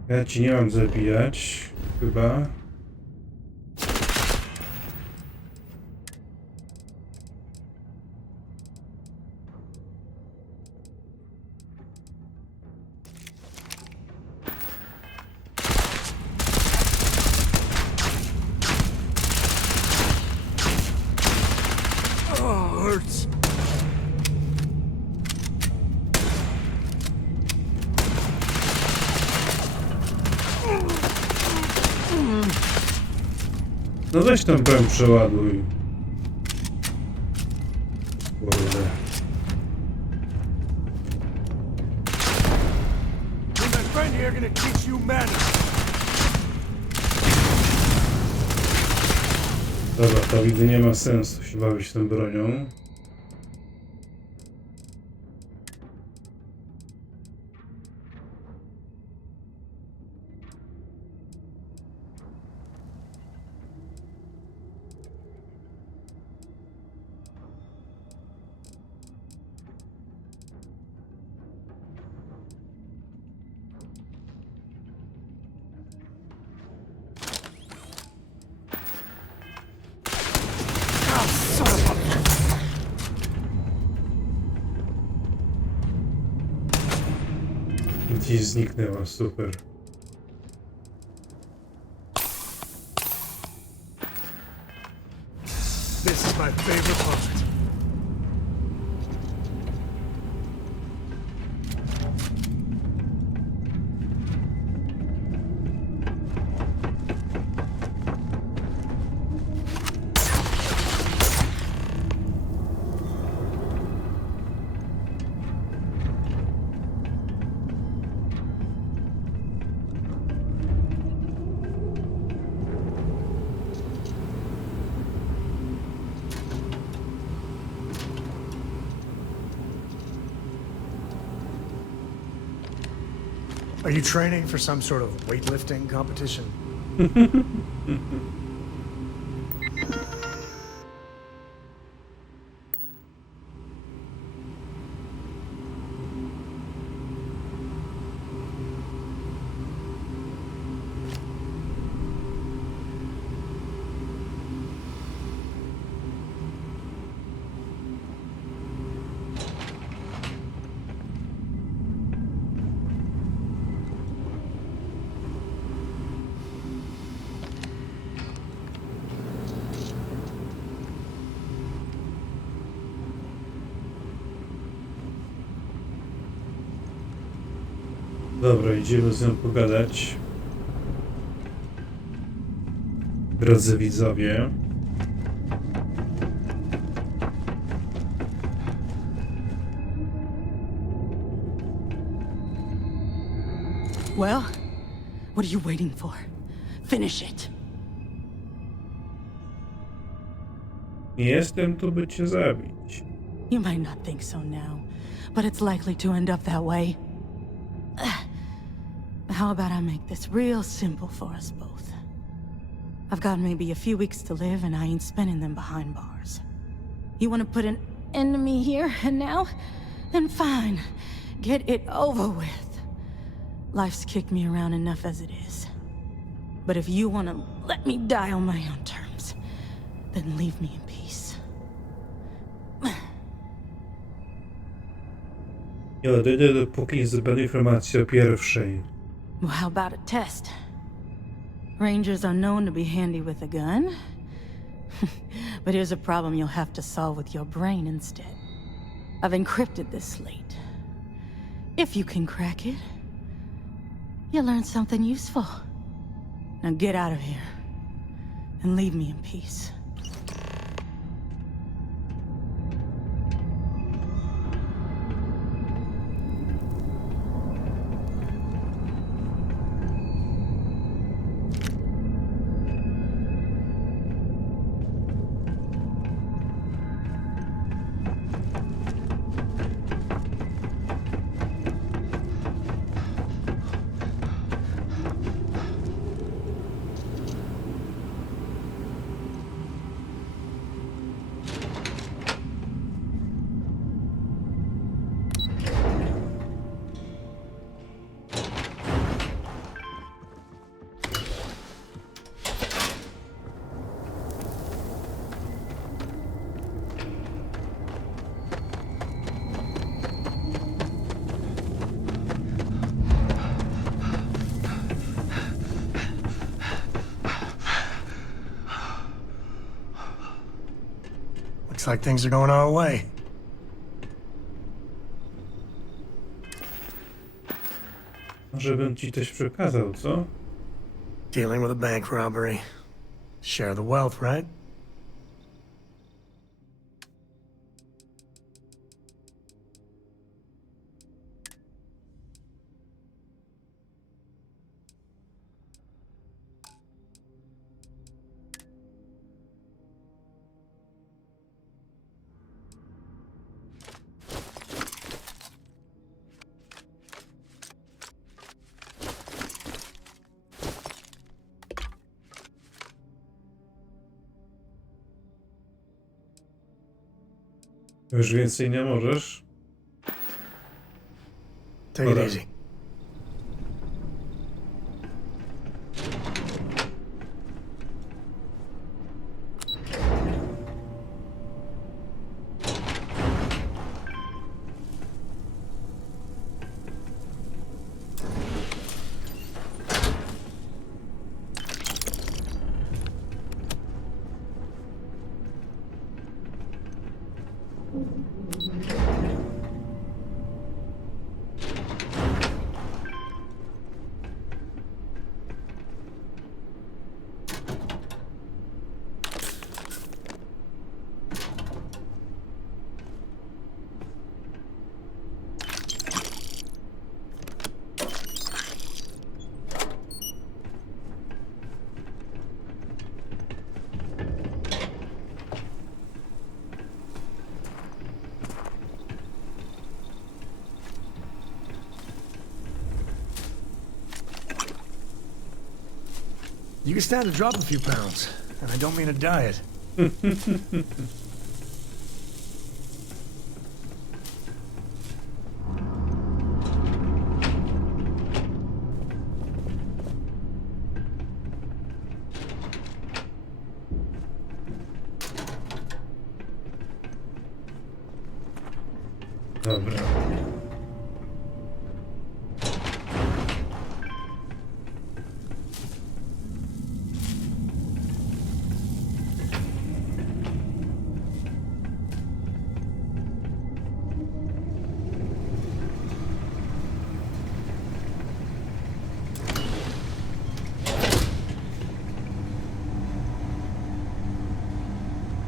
Ja ci nie mam zabijać, chyba. No weź tam broń przeładuj. Kurde. Dobra, to widzę, nie ma sensu się bawić tą bronią. Gdzieś zniknęła, super. This is my favorite part. Are you training for some sort of weightlifting competition? Dobra, idziemy z nią pogadać. Drodzy widzowie. Well, what are you waiting for? Finish it. Nie jestem tu, by cię zabić. You might not think so now, but it's likely to end up that way. How about I make this real simple for us both? I've got maybe a few weeks to live, and I ain't spending them behind bars. You want to put an end to me here and now? Then fine. Get it over with. Life's kicked me around enough as it is. But if you want to let me die on my own terms, then leave me in peace. Nie odejdę, dopóki nie zebrano informacji o pierwszej. Well, how about a test? Rangers are known to be handy with a gun. But here's a problem you'll have to solve with your brain instead. I've encrypted this slate. If you can crack it, you'll learn something useful. Now get out of here and leave me in peace. Looks like things are going our way. Może bym ci coś przekazał, co? Dealing with a bank robbery. Share the wealth, right? Już więcej nie możesz? Take it easy. You can stand to drop a few pounds, and I don't mean a diet. Dobra.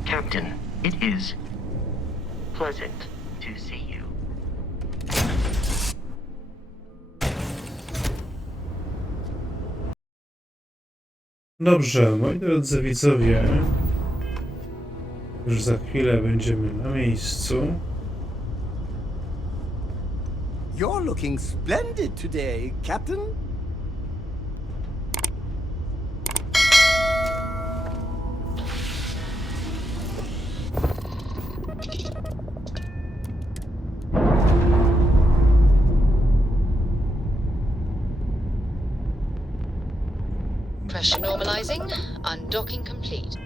Captain, it is pleasant to see you. Dobrze, moi drodzy widzowie, już za chwilę będziemy na miejscu. You're looking splendid today, Captain. Pressure normalizing. Undocking complete.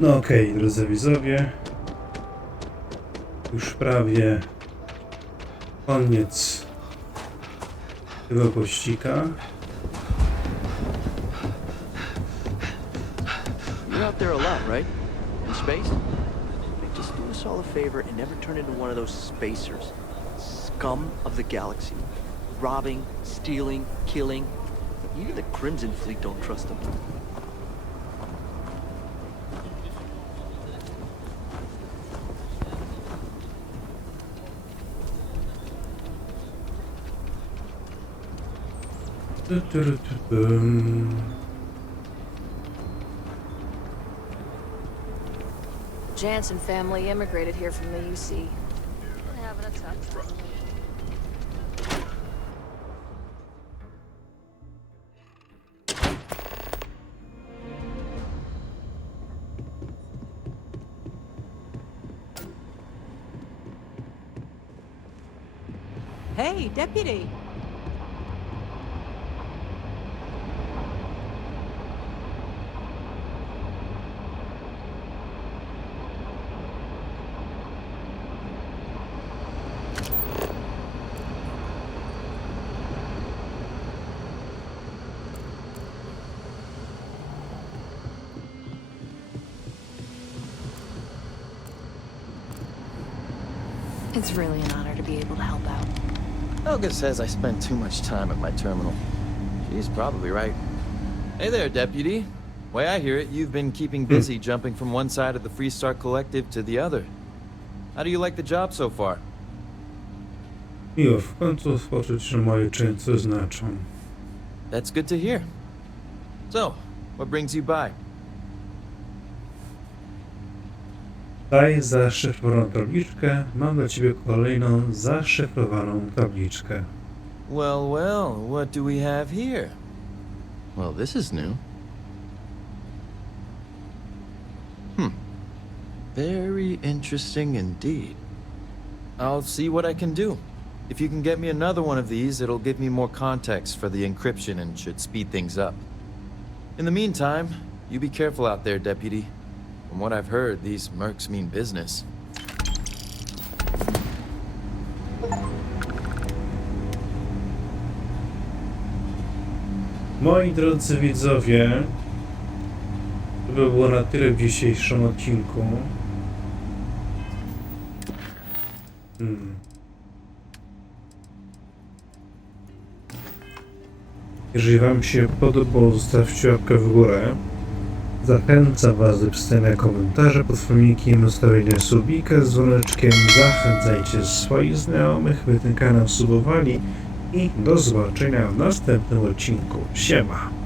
No okej, drodzy widzowie. Już prawie koniec tego pościga. You're out there a lot, right? In space? Just do us all a favor and never turn into one of those spacers. Scum of the galaxy. Robbing, stealing, killing. Even the Crimson Fleet don't trust them. Jansen family immigrated here from the UC. Been having a tough time. Hey, deputy. It's really an honor to be able to help out. Helga says I spend too much time at my terminal. She's probably right. Hey there, Deputy. Way I hear it, you've been keeping busy jumping from one side of the Freestar Collective to the other. How do you like the job so far? Miło w końcu poczuć, że moje czyny coś znaczą. That's good to hear. So, what brings you by? Daj zaszyfrowaną tabliczkę. Mam dla ciebie kolejną zaszyfrowaną tabliczkę. Well, well, what do we have here? Well, this is new. Very interesting indeed. I'll see what I can do. If you can get me another one of these, it'll give me more context for the encryption and should speed things up. In the meantime, you be careful out there, Deputy. From what I've heard, these mercs mean business. Moi drodzy widzowie, to by było na tyle w dzisiejszym odcinku. Jeżeli wam się podobało, zostawcie łapkę w górę. Zachęcam was do pisania komentarza pod filmikiem, zostawienia subika z dzwoneczkiem. Zachęcajcie swoich znajomych, by ten kanał subowali i do zobaczenia w następnym odcinku. Siema!